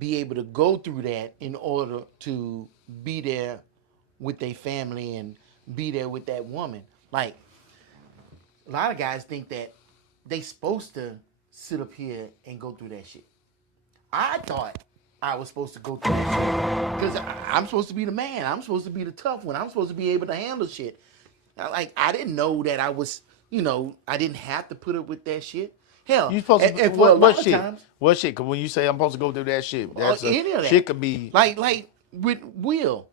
be able to go through that in order to be there with their family and be there with that woman. Like, a lot of guys think that they supposed to sit up here and go through that shit. I thought I was supposed to go through that shit because I'm supposed to be the man. I'm supposed to be the tough one. I'm supposed to be able to handle shit. Like, I didn't know that I was, you know, I didn't have to put up with that shit. Hell, you supposed to, what shit? Times, what shit? Because when you say I'm supposed to go through that shit, that's any of that shit could be like with Will.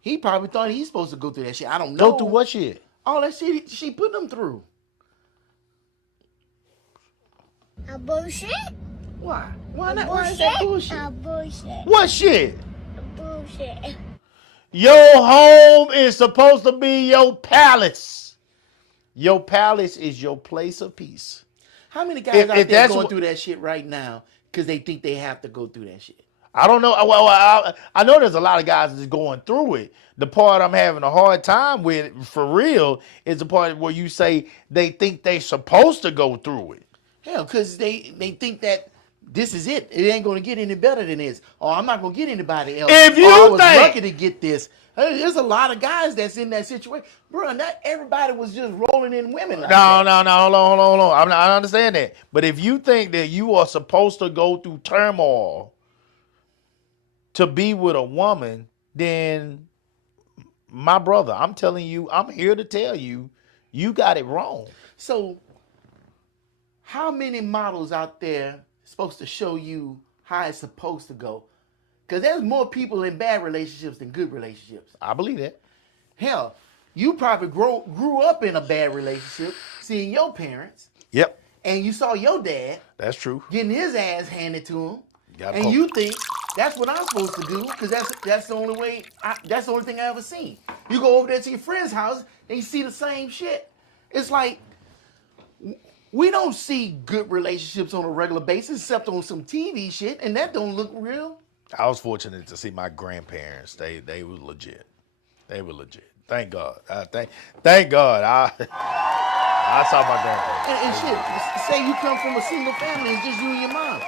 He probably thought he's supposed to go through that shit. I don't know. Go through what shit? All that shit she put him through. A bullshit? Why? Why not? Bullshit? Why is that bullshit? A bullshit. What shit? A bullshit. Your home is supposed to be your palace. Your palace is your place of peace. How many guys out there going through that shit right now because they think they have to go through that shit? I don't know. Well, I know there's a lot of guys that's going through it. The part I'm having a hard time with, for real, is the part where you say they think they supposed to go through it. Hell, because they think that this is it. It ain't gonna get any better than this. Or I'm not gonna get anybody else. If you or I was think- lucky to get this. Hey, there's a lot of guys that's in that situation, bro. Not everybody was just rolling in women. Like No, that. no, hold on. I understand that. But if you think that you are supposed to go through turmoil to be with a woman, then my brother, I'm telling you, I'm here to tell you, you got it wrong. So, how many models out there supposed to show you how it's supposed to go? Because there's more people in bad relationships than good relationships. I believe that. Hell, you probably grew up in a bad relationship, seeing your parents, Yep, and you saw your dad that's true. getting his ass handed to him, Gotta and cope. you think that's what I'm supposed to do because that's the only way. That's the only thing I ever seen. You go over there to your friend's house and you see the same shit. It's like we don't see good relationships on a regular basis except on some TV shit, and that don't look real. I was fortunate to see my grandparents. They were legit. They were legit. Thank God. Thank God. I saw my grandparents. And shit, say you come from a single family, it's just you and your mom.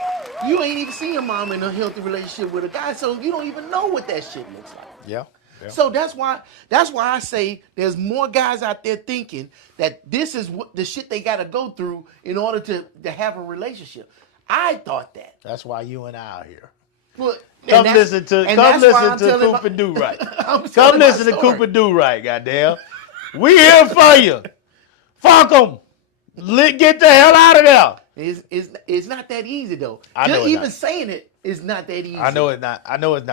You ain't even seen your mom in a healthy relationship with a guy, so you don't even know what that shit looks like. Yeah. So that's why I say there's more guys out there thinking that this is what the shit they got to go through in order to have a relationship. I thought that. That's why you and I are here. But, Come listen to Coop and Do Right. Come listen to Coop and Do Right, goddamn. We here for you. Fuck them. Get the hell out of there. It's not that easy though. I know Just it's even not. saying it is not that easy. I know it's not. I know it's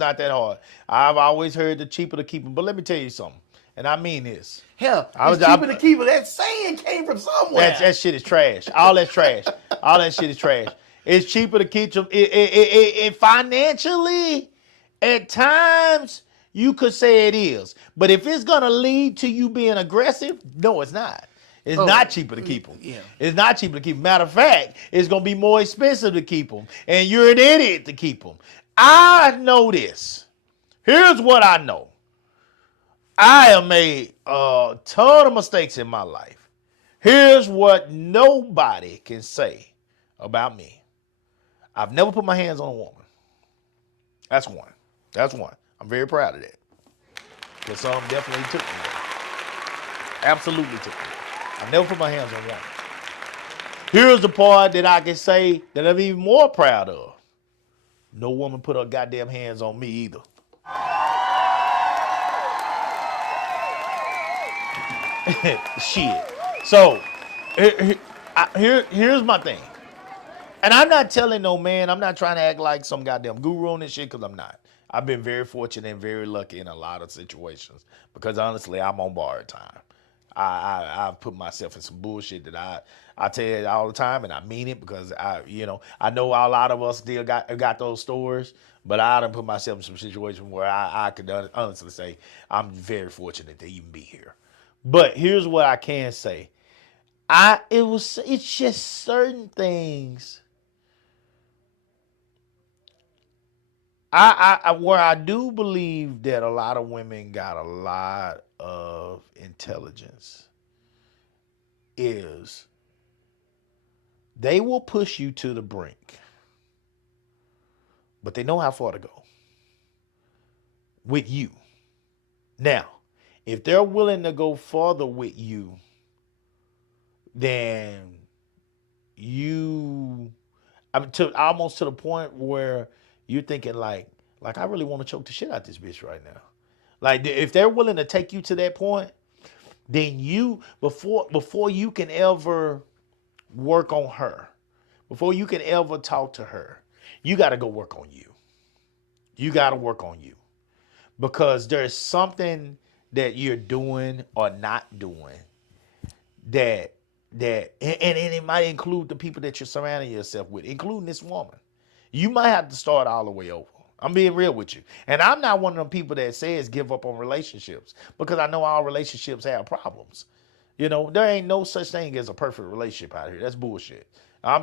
not that hard. I've always heard the cheaper to keep them. But let me tell you something, and I mean this. Hell, I was- it's cheaper to keep it. That saying came from somewhere. That shit is trash. All that's trash. All that shit is trash. It's cheaper to keep them. It financially, at times, you could say it is. But if it's going to lead to you being aggressive, no, it's not. It's not cheaper to keep them. Yeah. It's not cheaper to keep them. Matter of fact, it's going to be more expensive to keep them. And you're an idiot to keep them. I know this. Here's what I know. I have made a ton of mistakes in my life. Here's what nobody can say about me. I've never put my hands on a woman. That's one. I'm very proud of that. Because some definitely took me there. Absolutely took me there. I've never put my hands on one. Here's the part that I can say that I'm even more proud of. No woman put her goddamn hands on me either. Shit. So, here's my thing. And I'm not telling no man, I'm not trying to act like some goddamn guru on this shit, because I'm not. I've been very fortunate and very lucky in a lot of situations because honestly, I'm on borrowed time. I've put myself in some bullshit that I tell you all the time, and I mean it because I know a lot of us still got those stories, but I done put myself in some situations where I could honestly say I'm very fortunate to even be here. But here's what I can say. It's just certain things. Where I do believe that a lot of women got a lot of intelligence is they will push you to the brink, but they know how far to go with you. Now, if they're willing to go further with you, then almost to the point where you're thinking like I really want to choke the shit out this bitch right now. Like if they're willing to take you to that point, then you before you can ever work on her, before you can ever talk to her, you got to go work on you. You got to work on you because there's something that you're doing or not doing that and it might include the people that you're surrounding yourself with, including this woman. You might have to start all the way over. I'm being real with you. And I'm not one of them people that says give up on relationships because I know all relationships have problems. You know, there ain't no such thing as a perfect relationship out here. That's bullshit. I'm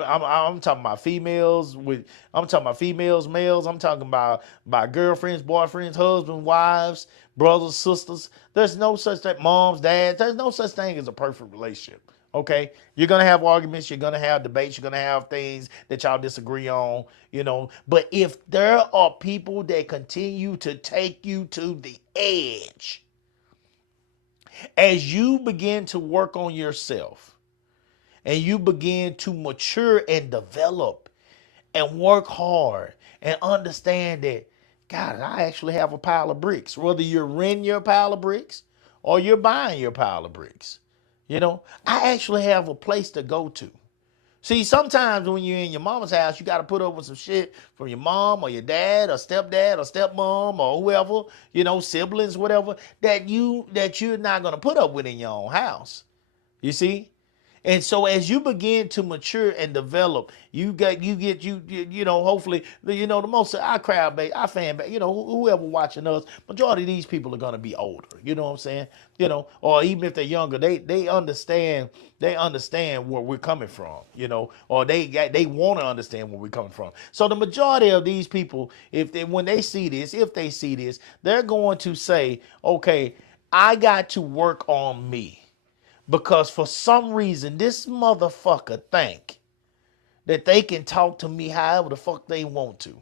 talking about females, males. I'm talking about girlfriends, boyfriends, husbands, wives, brothers, sisters. There's no such thing, moms, dads. There's no such thing as a perfect relationship. Okay, you're gonna have arguments, you're gonna have debates, you're gonna have things that y'all disagree on, But if there are people that continue to take you to the edge, as you begin to work on yourself and you begin to mature and develop and work hard and understand that, God, I actually have a pile of bricks, whether you're renting your pile of bricks or you're buying your pile of bricks. I actually have a place to go to. See, sometimes when you're in your mama's house, you got to put up with some shit from your mom or your dad or stepdad or stepmom or whoever, siblings, whatever, that you're not going to put up with in your own house. You see? And so as you begin to mature and develop, hopefully, the most of our crowd base, our fan base, whoever watching us, majority of these people are going to be older. You know what I'm saying? Or even if they're younger, they understand where we're coming from, or they want to understand where we're coming from. So the majority of these people, if they see this, they're going to say, okay, I got to work on me. Because for some reason, this motherfucker think that they can talk to me however the fuck they want to.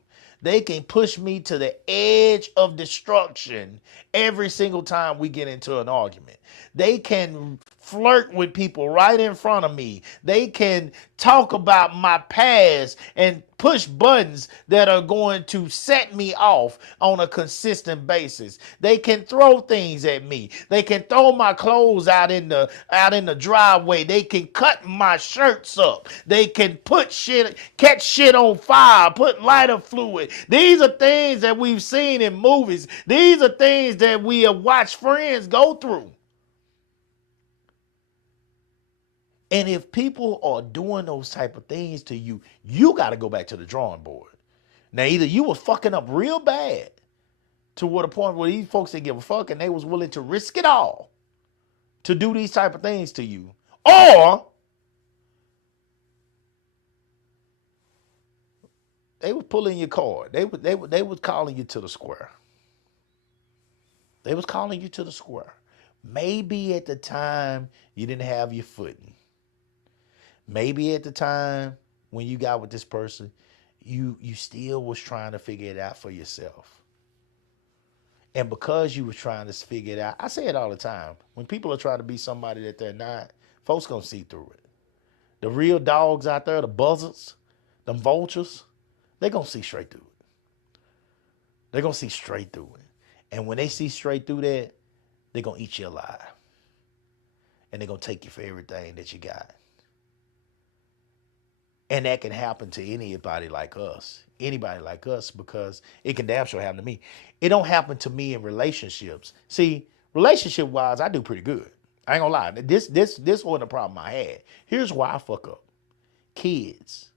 They can push me to the edge of destruction every single time we get into an argument. They can flirt with people right in front of me. They can talk about my past and push buttons that are going to set me off on a consistent basis. They can throw things at me. They can throw my clothes out in the driveway. They can cut my shirts up. They can catch shit on fire, put lighter fluid. These are things that we've seen in movies. These are things that we have watched friends go through. And if people are doing those type of things to you, you got to go back to the drawing board. Now, either you were fucking up real bad to what a point where these folks didn't give a fuck and they was willing to risk it all to do these type of things to you, or they were pulling your card. They was calling you to the square. They was calling you to the square. Maybe at the time you didn't have your footing. Maybe at the time when you got with this person, you still was trying to figure it out for yourself. And because you was trying to figure it out, I say it all the time. When people are trying to be somebody that they're not, folks gonna see through it. The real dogs out there, the buzzards, them vultures, they're gonna see straight through it. They're gonna see straight through it. And when they see straight through that, they're gonna eat you alive. And they're gonna take you for everything that you got. And that can happen to anybody like us, because it can damn sure happen to me. It don't happen to me in relationships. See, relationship wise, I do pretty good. I ain't gonna lie. This wasn't a problem I had. Here's why I fuck up. Kids.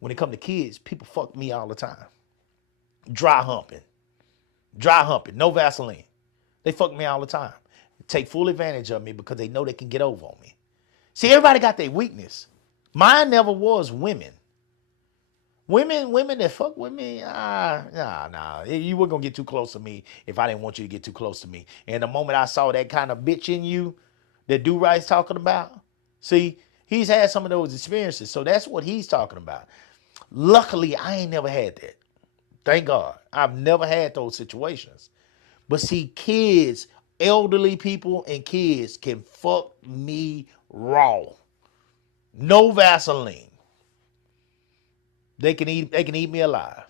When it comes to kids, people fuck me all the time. Dry humping, no Vaseline. They fuck me all the time. Take full advantage of me because they know they can get over on me. See, everybody got their weakness. Mine never was women. Women that fuck with me, nah. You weren't gonna get too close to me if I didn't want you to get too close to me. And the moment I saw that kind of bitch in you that Do-Right's talking about, see, he's had some of those experiences. So that's what he's talking about. Luckily, I ain't never had that. Thank God. I've never had those situations. But see, kids, elderly people and kids can fuck me raw. No Vaseline. They can eat me alive.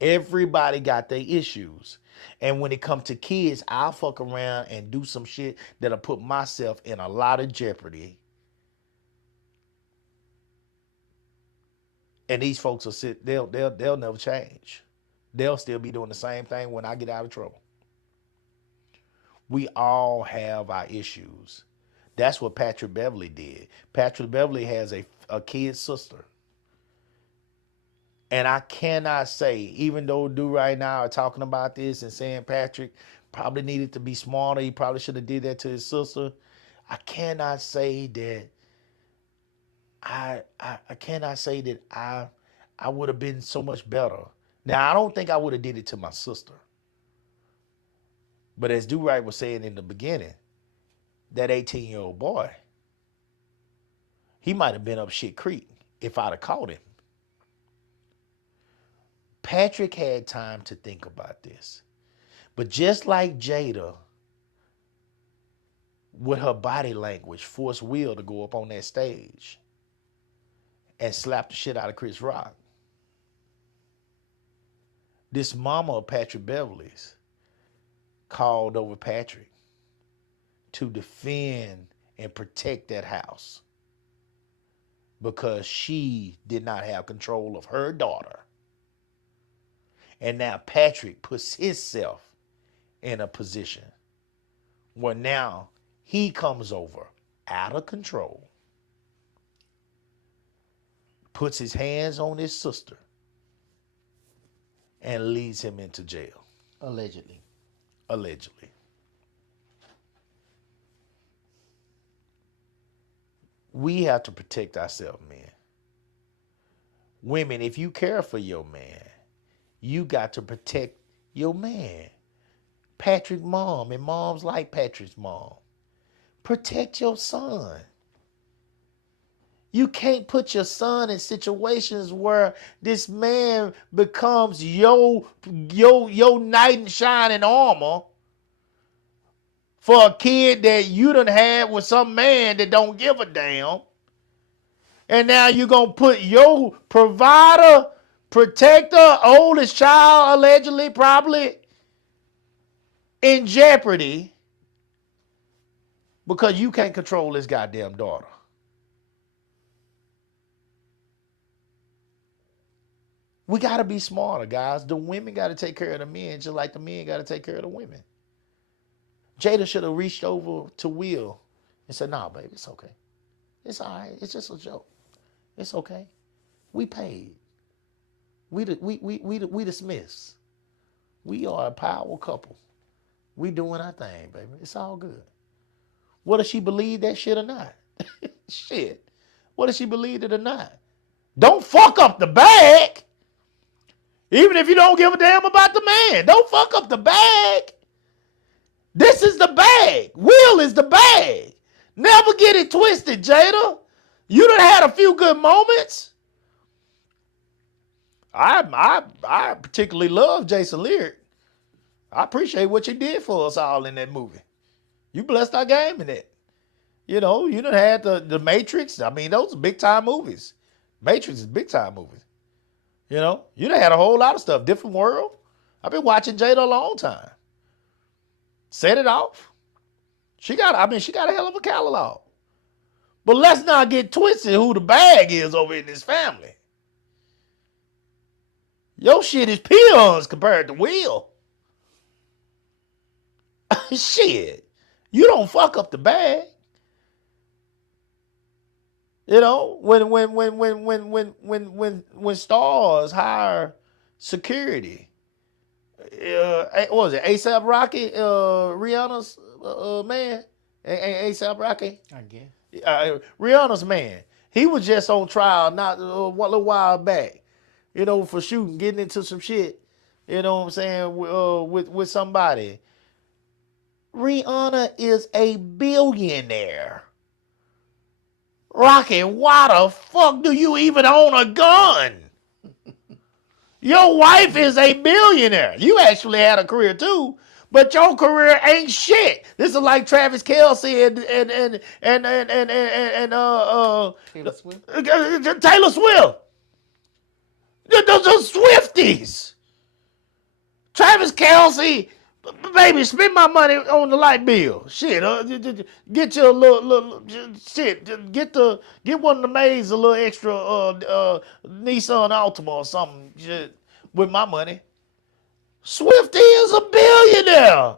Everybody got their issues. And when it comes to kids, I'll fuck around and do some shit that'll put myself in a lot of jeopardy. And these folks will they'll never change. They'll still be doing the same thing when I get out of trouble. We all have our issues. That's what Patrick Beverly did. Patrick Beverly has a kid sister. And I cannot say, even though Do Right Now are talking about this and saying Patrick probably needed to be smarter, he probably should have did that to his sister. I cannot say that I would have been so much better. Now, I don't think I would have did it to my sister. But as Do Right was saying in the beginning, that 18-year-old boy, he might have been up shit creek if I'd have caught him. Patrick had time to think about this. But just like Jada, with her body language, forced Will to go up on that stage and slap the shit out of Chris Rock. This mama of Patrick Beverly's called over Patrick to defend and protect that house because she did not have control of her daughter. And now Patrick puts himself in a position where now he comes over out of control, puts his hands on his sister, and leads him into jail. Allegedly. Allegedly. We have to protect ourselves, men. Women, if you care for your man, you got to protect your man. Patrick's mom and moms like Patrick's mom. Protect your son. You can't put your son in situations where this man becomes your knight in shining armor for a kid that you done had with some man that don't give a damn. And now you're going to put your provider, protector, oldest child, allegedly, probably, in jeopardy because you can't control this goddamn daughter. We got to be smarter, guys. The women got to take care of the men just like the men got to take care of the women. Jada should have reached over to Will and said, nah, baby, it's okay. It's all right. It's just a joke. It's okay. We paid. We the Smiths. We are a power couple. We doing our thing, baby. It's all good. Whether she believe that shit or not. Shit. Whether she believed it or not. Don't fuck up the bag. Even if you don't give a damn about the man. Don't fuck up the bag. This is the bag. Will is the bag. Never get it twisted, Jada. You done had a few good moments. I particularly love Jason Lear. I appreciate what you did for us all in that movie. You blessed our game in that. You know, you done had the Matrix. I mean, those are big time movies. Matrix is big time movies. You know, you done had a whole lot of stuff. Different World. I've been watching Jada a long time. Set It Off. She got a hell of a catalog. But let's not get twisted who the bag is over in this family. Your shit is peons compared to Will. Shit. You don't fuck up the bag. You know, when stars hire security, what was it? A$AP Rocky, Rihanna's man, A$AP Rocky. I guess. Rihanna's man. He was just on trial not a little while back. You know, for shooting, getting into some shit. You know what I'm saying? With somebody. Rihanna is a billionaire. Rocky, why the fuck do you even own a gun? Your wife is a billionaire. You actually had a career too, but your career ain't shit. This is like Travis Kelce and Taylor Swift. Taylor Swift. Those Swifties. Travis Kelce, baby, spend my money on the light bill. Shit, get you a little shit. Get one of the maids a little extra Nissan Altima or something shit, with my money. Swiftie is a billionaire.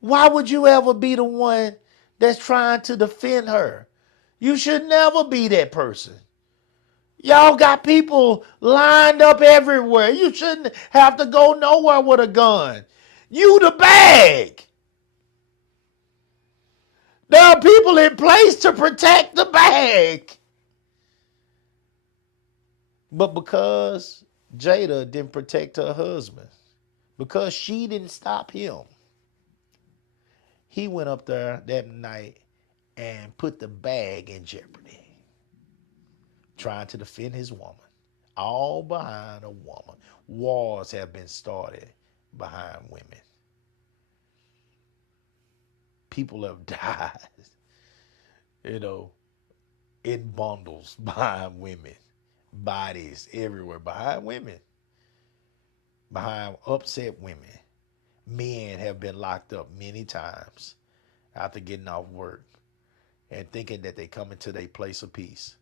Why would you ever be the one that's trying to defend her? You should never be that person. Y'all got people lined up everywhere. You shouldn't have to go nowhere with a gun. You the bag. There are people in place to protect the bag. But because Jada didn't protect her husband, because she didn't stop him, He went up there that night and put the bag in jeopardy, trying to defend his woman, all behind a woman. Wars have been started behind women. People have died, in bundles behind women, bodies everywhere behind women, behind upset women. Men have been locked up many times after getting off work and thinking that they come into their place of peace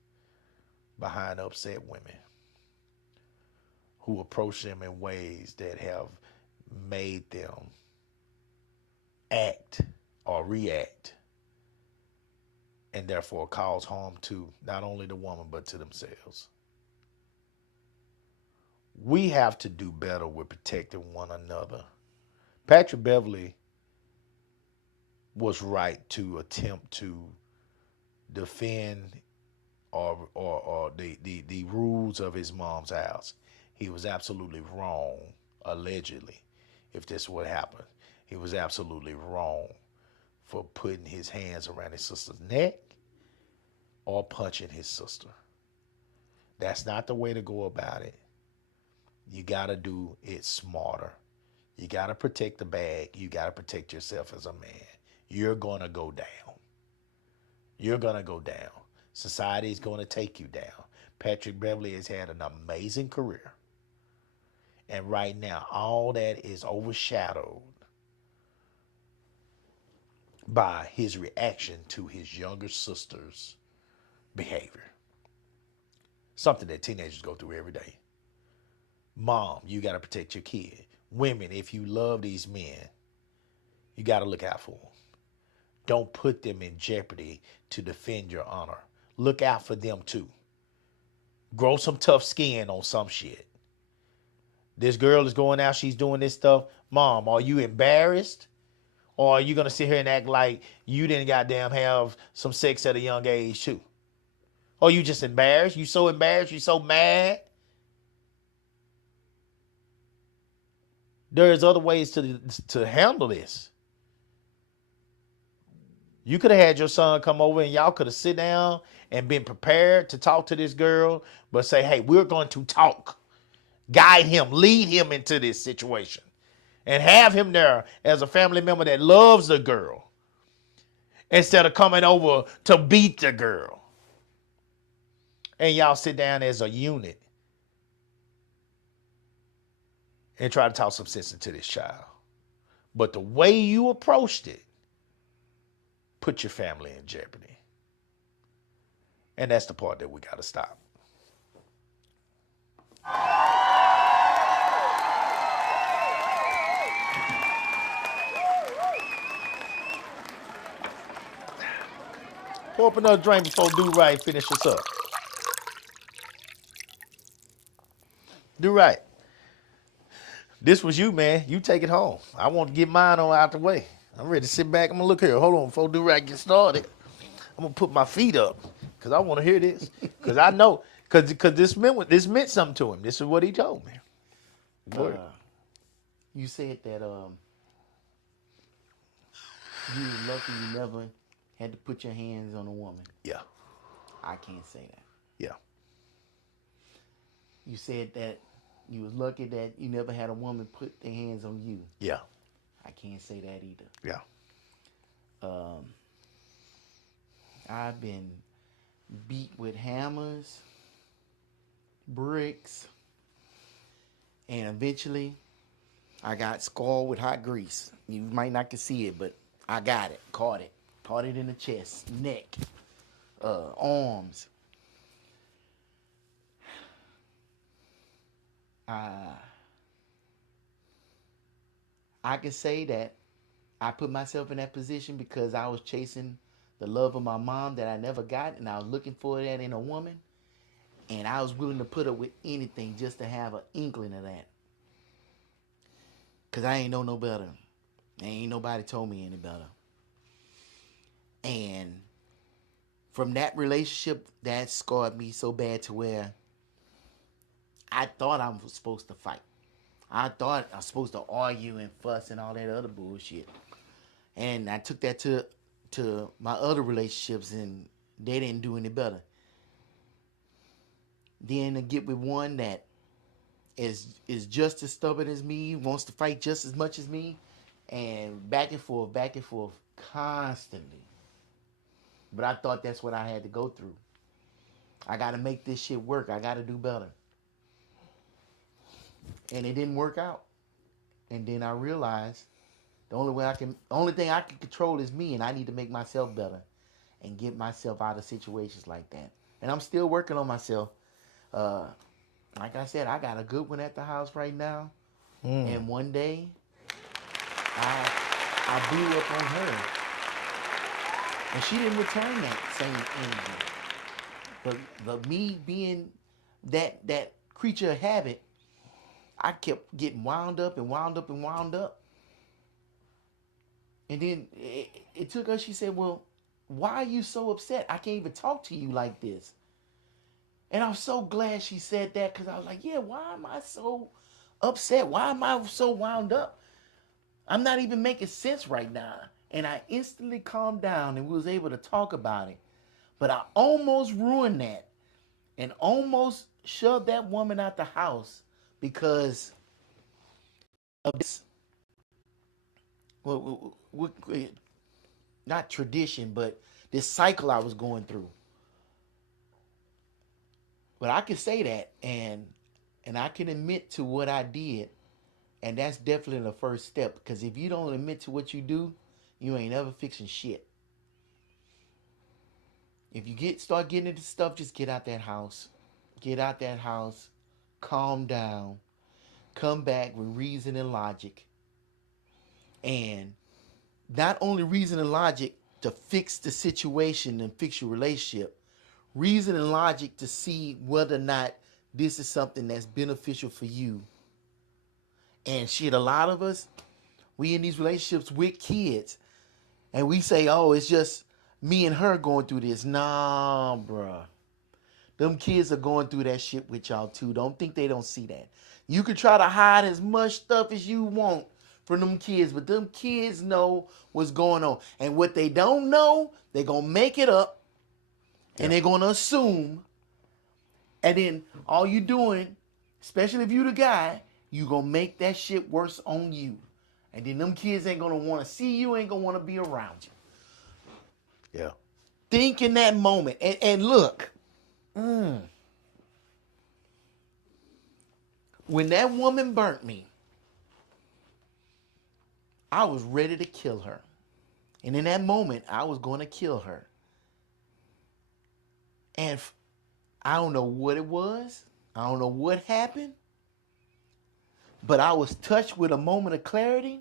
behind upset women who approach them in ways that have made them act or react, and therefore cause harm to not only the woman but to themselves. We have to do better with protecting one another. Patrick Beverly was right to attempt to defend or the rules of his mom's house. He was absolutely wrong, allegedly, if this would happen. He was absolutely wrong for putting his hands around his sister's neck or punching his sister. That's not the way to go about it. You got to do it smarter. You got to protect the bag. You got to protect yourself as a man. You're going to go down. You're going to go down. Society is going to take you down. Patrick Beverly has had an amazing career. And right now, all that is overshadowed by his reaction to his younger sister's behavior. Something that teenagers go through every day. Mom, you got to protect your kid. Women, if you love these men, you got to look out for them. Don't put them in jeopardy to defend your honor. Look out for them too. Grow some tough skin on some shit. This girl is going out, she's doing this stuff. Mom, are you embarrassed? Or are you going to sit here and act like you didn't goddamn have some sex at a young age too? Or you just embarrassed? You so embarrassed? You so mad? There's other ways to handle this. You could have had your son come over and y'all could have sit down and been prepared to talk to this girl, but say, hey, we're going to talk. Guide him, lead him into this situation. And have him there as a family member that loves the girl instead of coming over to beat the girl. And y'all sit down as a unit and try to talk some sense into this child. But the way you approached it put your family in jeopardy. And that's the part that we got to stop. Pour up another drink before Do Right finish us up. Do Right. This was you, man. You take it home. I want to get mine on out the way. I'm ready to sit back. I'm going to look here. Hold on. Before Do Right get started, I'm going to put my feet up because I want to hear this. Because I know. Because this meant something to him. This is what he told me. You said that you was lucky you never had to put your hands on a woman. Yeah. I can't say that. Yeah. You said that you was lucky that you never had a woman put their hands on you. Yeah. I can't say that either. Yeah. I've been beat with hammers, bricks, and eventually I got scarred with hot grease. You might not can see it, but I got it, caught it in the chest, neck, arms. I can say that I put myself in that position because I was chasing the love of my mom that I never got, and I was looking for that in a woman, and I was willing to put up with anything just to have an inkling of that. Because I ain't know no better. Ain't nobody told me any better. And from that relationship, that scarred me so bad to where I thought I was supposed to fight. I thought I was supposed to argue and fuss and all that other bullshit. And I took that to my other relationships, and they didn't do any better. Then to get with one that is just as stubborn as me, wants to fight just as much as me, and back and forth constantly. But I thought that's what I had to go through. I got to make this shit work. I got to do better. And it didn't work out. And then I realized the only thing I can control is me, and I need to make myself better and get myself out of situations like that. And I'm still working on myself. Like I said, I got a good one at the house right now. And one day, I blew up on her. And she didn't return that same energy. But me being that creature of habit, I kept getting wound up. And then it took her, she said, well, why are you so upset? I can't even talk to you like this. And I'm so glad she said that, because I was like, yeah, why am I so upset? Why am I so wound up? I'm not even making sense right now. And I instantly calmed down and we was able to talk about it. But I almost ruined that and almost shoved that woman out the house because of this, not tradition, but this cycle I was going through. But I can say that, and I can admit to what I did, and that's definitely the first step. Because if you don't admit to what you do, you ain't ever fixing shit. If you start getting into stuff, just get out that house. Get out that house, calm down, come back with reason and logic. And not only reason and logic to fix the situation and fix your relationship, reason and logic to see whether or not this is something that's beneficial for you. And shit, a lot of us, we in these relationships with kids, and we say, oh, it's just me and her going through this. Nah, bruh. Them kids are going through that shit with y'all too. Don't think they don't see that. You can try to hide as much stuff as you want from them kids, but them kids know what's going on. And what they don't know, they're going to make it up. And they're going to assume. And then all you doing, especially if you the guy, you going to make that shit worse on you. And then them kids ain't going to want to see you, ain't going to want to be around you. Yeah. Think in that moment. And look. When that woman burnt me, I was ready to kill her. And in that moment, I was going to kill her. And I don't know what it was. I don't know what happened. But I was touched with a moment of clarity.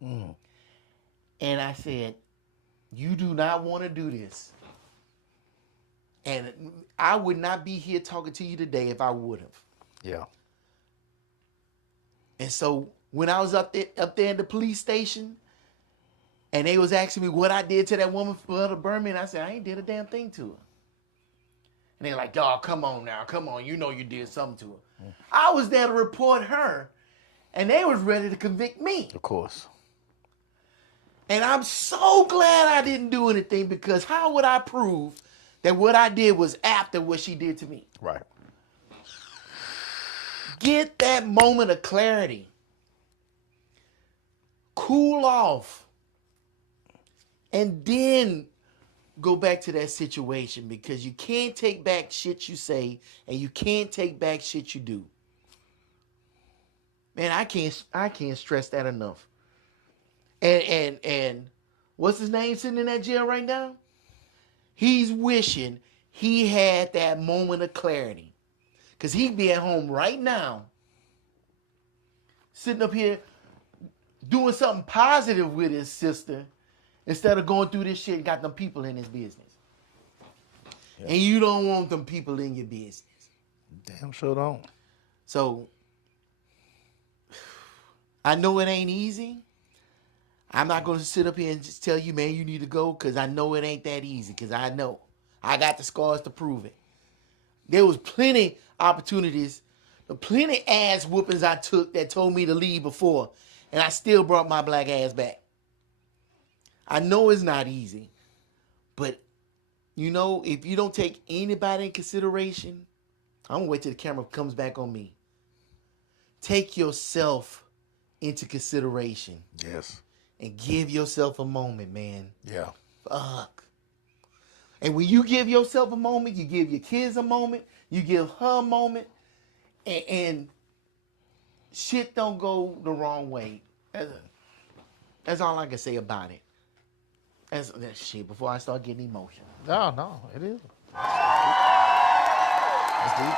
And I said, you do not want to do this. And I would not be here talking to you today if I would have. Yeah. And so when I was up there in the police station, and they was asking me what I did to that woman for her to burn me, and I said, I ain't did a damn thing to her. And they're like, dog, come on now. Come on. You know you did something to her. I was there to report her, and they was ready to convict me. Of course. And I'm so glad I didn't do anything, because how would I prove that what I did was after what she did to me? Right. Get that moment of clarity. Cool off. And then go back to that situation, because you can't take back shit you say, and you can't take back shit you do. Man, I can't stress that enough. And what's his name sitting in that jail right now? He's wishing he had that moment of clarity. Because he'd be at home right now, sitting up here doing something positive with his sister, instead of going through this shit and got them people in his business. Yeah. And you don't want them people in your business. Damn sure don't. So, I know it ain't easy. I'm not going to sit up here and just tell you, man, you need to go, because I know it ain't that easy, because I know. I got the scars to prove it. There was plenty opportunities, plenty ass whoopings I took that told me to leave before, and I still brought my black ass back. I know it's not easy, but you know, if you don't take anybody in consideration, I'm gonna wait till the camera comes back on me. Take yourself into consideration Yes. and give yourself a moment, man. Yeah. Fuck. And when you give yourself a moment, you give your kids a moment, you give her a moment, and shit don't go the wrong way. That's all I can say about it. That's shit. Before I start getting emotional. No, it is. That's deep.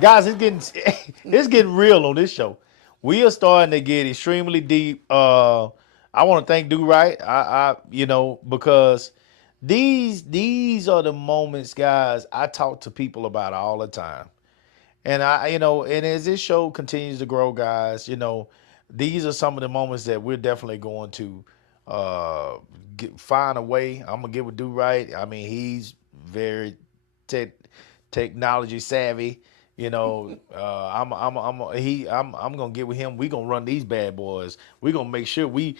Guys, it's getting real on this show. We are starting to get extremely deep. I want to thank Do Right. Because these are the moments, guys, I talk to people about all the time. And and as this show continues to grow, guys, these are some of the moments that we're definitely going to find a way. I'm gonna get with Do Right. I mean, he's very technology savvy. I'm gonna get with him. We gonna run these bad boys. We gonna make sure we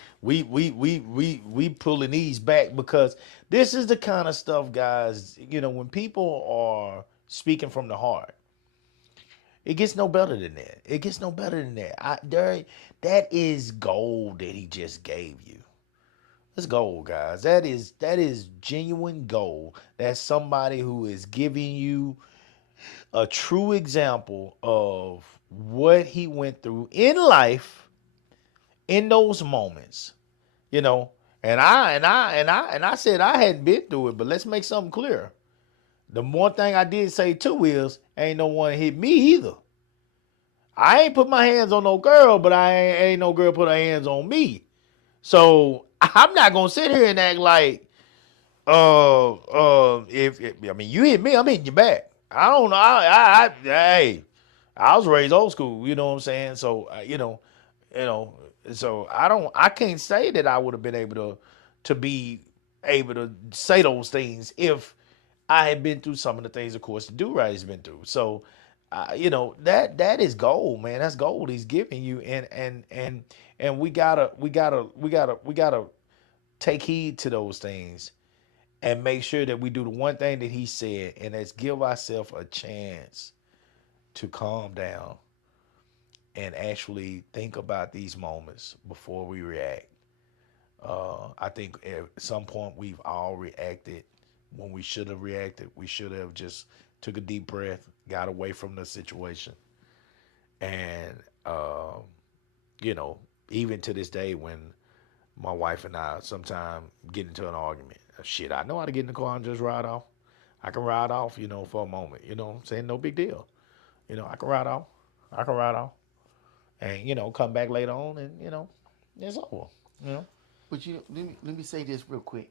pulling these back, because this is the kind of stuff, guys. When people are speaking from the heart, it gets no better than that. It gets no better than that. That is gold that he just gave you. That's gold, guys. That is genuine gold. That's somebody who is giving you a true example of what he went through in life in those moments. And I said I hadn't been through it, but let's make something clear. The one thing I did say too is ain't no one hit me either. I ain't put my hands on no girl, but ain't no girl put her hands on me. So I'm not gonna sit here and act like if you hit me, I'm hitting you back. I don't know. Hey, I was raised old school. You know what I'm saying? So so I can't say that I would have been able to be able to say those things if I had been through some of the things, of course, the Do Right has been through. So that is gold, man. That's gold he's giving you, and we gotta take heed to those things and make sure that we do the one thing that he said, and that's give ourselves a chance to calm down and actually think about these moments before we react. I think at some point we've all reacted when we should have reacted. We should have just took a deep breath, got away from the situation. And, even to this day, when my wife and I sometimes get into an argument, shit, I know how to get in the car and just ride off. I can ride off, for a moment. You know what I'm saying? No big deal. I can ride off. And, come back later on and, it's over. But let me say this real quick.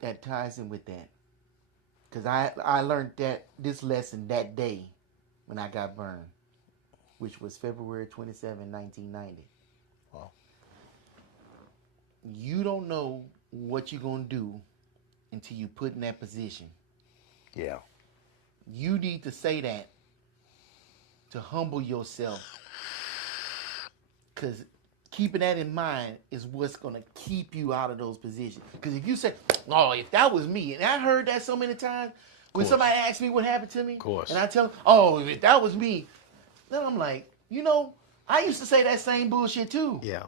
That ties in with that. Because I learned this lesson that day when I got burned, which was February 27, 1990. Wow. You don't know what you're going to do until you put in that position. Yeah. You need to say that to humble yourself. Because keeping that in mind is what's going to keep you out of those positions. Because if you say, oh, if that was me, and I heard that so many times, when somebody asks me what happened to me, and I tell them, oh, if that was me, then I'm like, I used to say that same bullshit too. Yeah.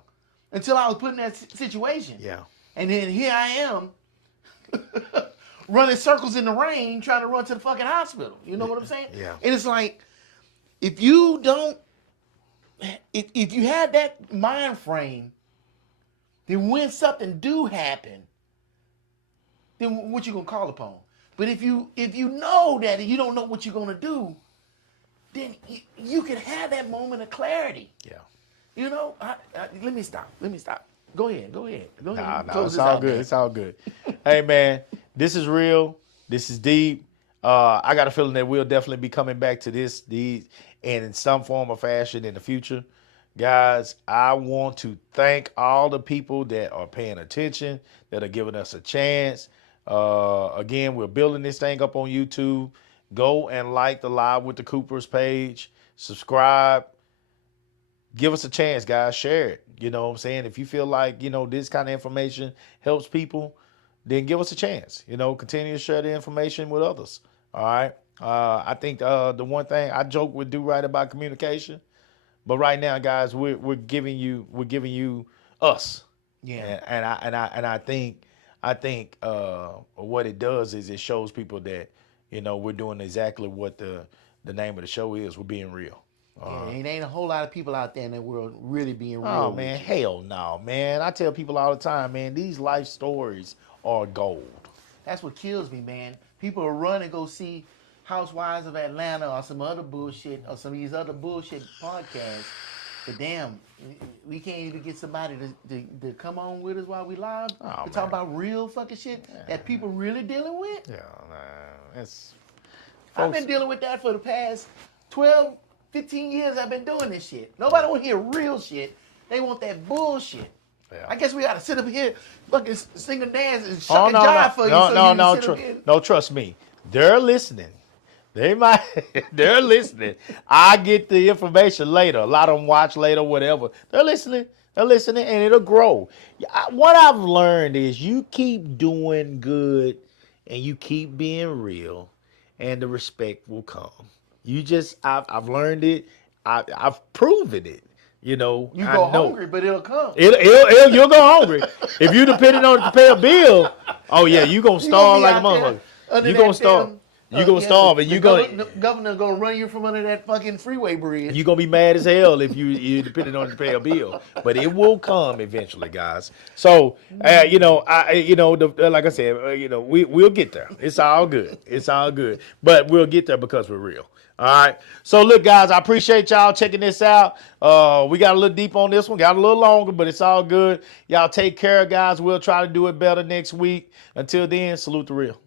Until I was put in that situation. Yeah. And then here I am running circles in the rain trying to run to the fucking hospital. You know what I'm saying? Yeah. And it's like, if you have that mind frame, then when something do happen, then what you gonna call upon? But if you know that and you don't know what you're gonna do, then you can have that moment of clarity. Yeah. Let me stop. Go ahead. Nah, it's all good. It's all good. Hey, man, this is real. This is deep. I got a feeling that we'll definitely be coming back to these, and in some form or fashion in the future. Guys, I want to thank all the people that are paying attention, that are giving us a chance. Again, we're building this thing up on YouTube. Go and like the Live with the Coopers page. subscribe. Give us a chance, guys. Share it. You know what I'm saying? If you feel like, this kind of information helps people, then give us a chance. Continue to share the information with others. All right. I think the one thing I joke with Do Right about communication, but right now, guys, we're giving you us. Yeah. And I think what it does is it shows people that we're doing exactly what the name of the show is. We're being real. Yeah, it ain't a whole lot of people out there in the world really being real. Oh with man, you. hell no, man. I tell people all the time, man, these life stories are gold. That's what kills me, man. People will run and go see Housewives of Atlanta or some other bullshit or some of these other bullshit podcasts. But damn, we can't even get somebody to come on with us while we live Oh, to talk man. about real fucking shit that people really dealing with. Yeah, man. I've been dealing with that for the past 12, 15 years. I've been doing this shit. Nobody want to hear real shit. They want that bullshit. Yeah. I guess we got to sit up here, fucking sing and dance and Oh shuck and jive for you. so you can sit up here. No, trust me. They're listening. They're listening. I get the information later. A lot of them watch later, whatever. They're listening, and it'll grow. What I've learned is you keep doing good, and you keep being real, and the respect will come. I've learned it. I've proven it. You I go know. hungry, but it'll come. You'll go hungry. If you depending on it to pay a bill, oh yeah, you gonna starve like a motherfucker. You gonna starve. You gonna starve, and the governor gonna run you from under that fucking freeway bridge. you gonna be mad as hell if you depending on it to pay a bill. But it will come eventually, guys. So like I said, we'll get there. It's all good. It's all good. But we'll get there because we're real. All right. So look, guys, I appreciate y'all checking this out. We got a little deep on this one, got a little longer, but it's all good. Y'all take care, guys. We'll try to do it better next week. Until then, salute the real.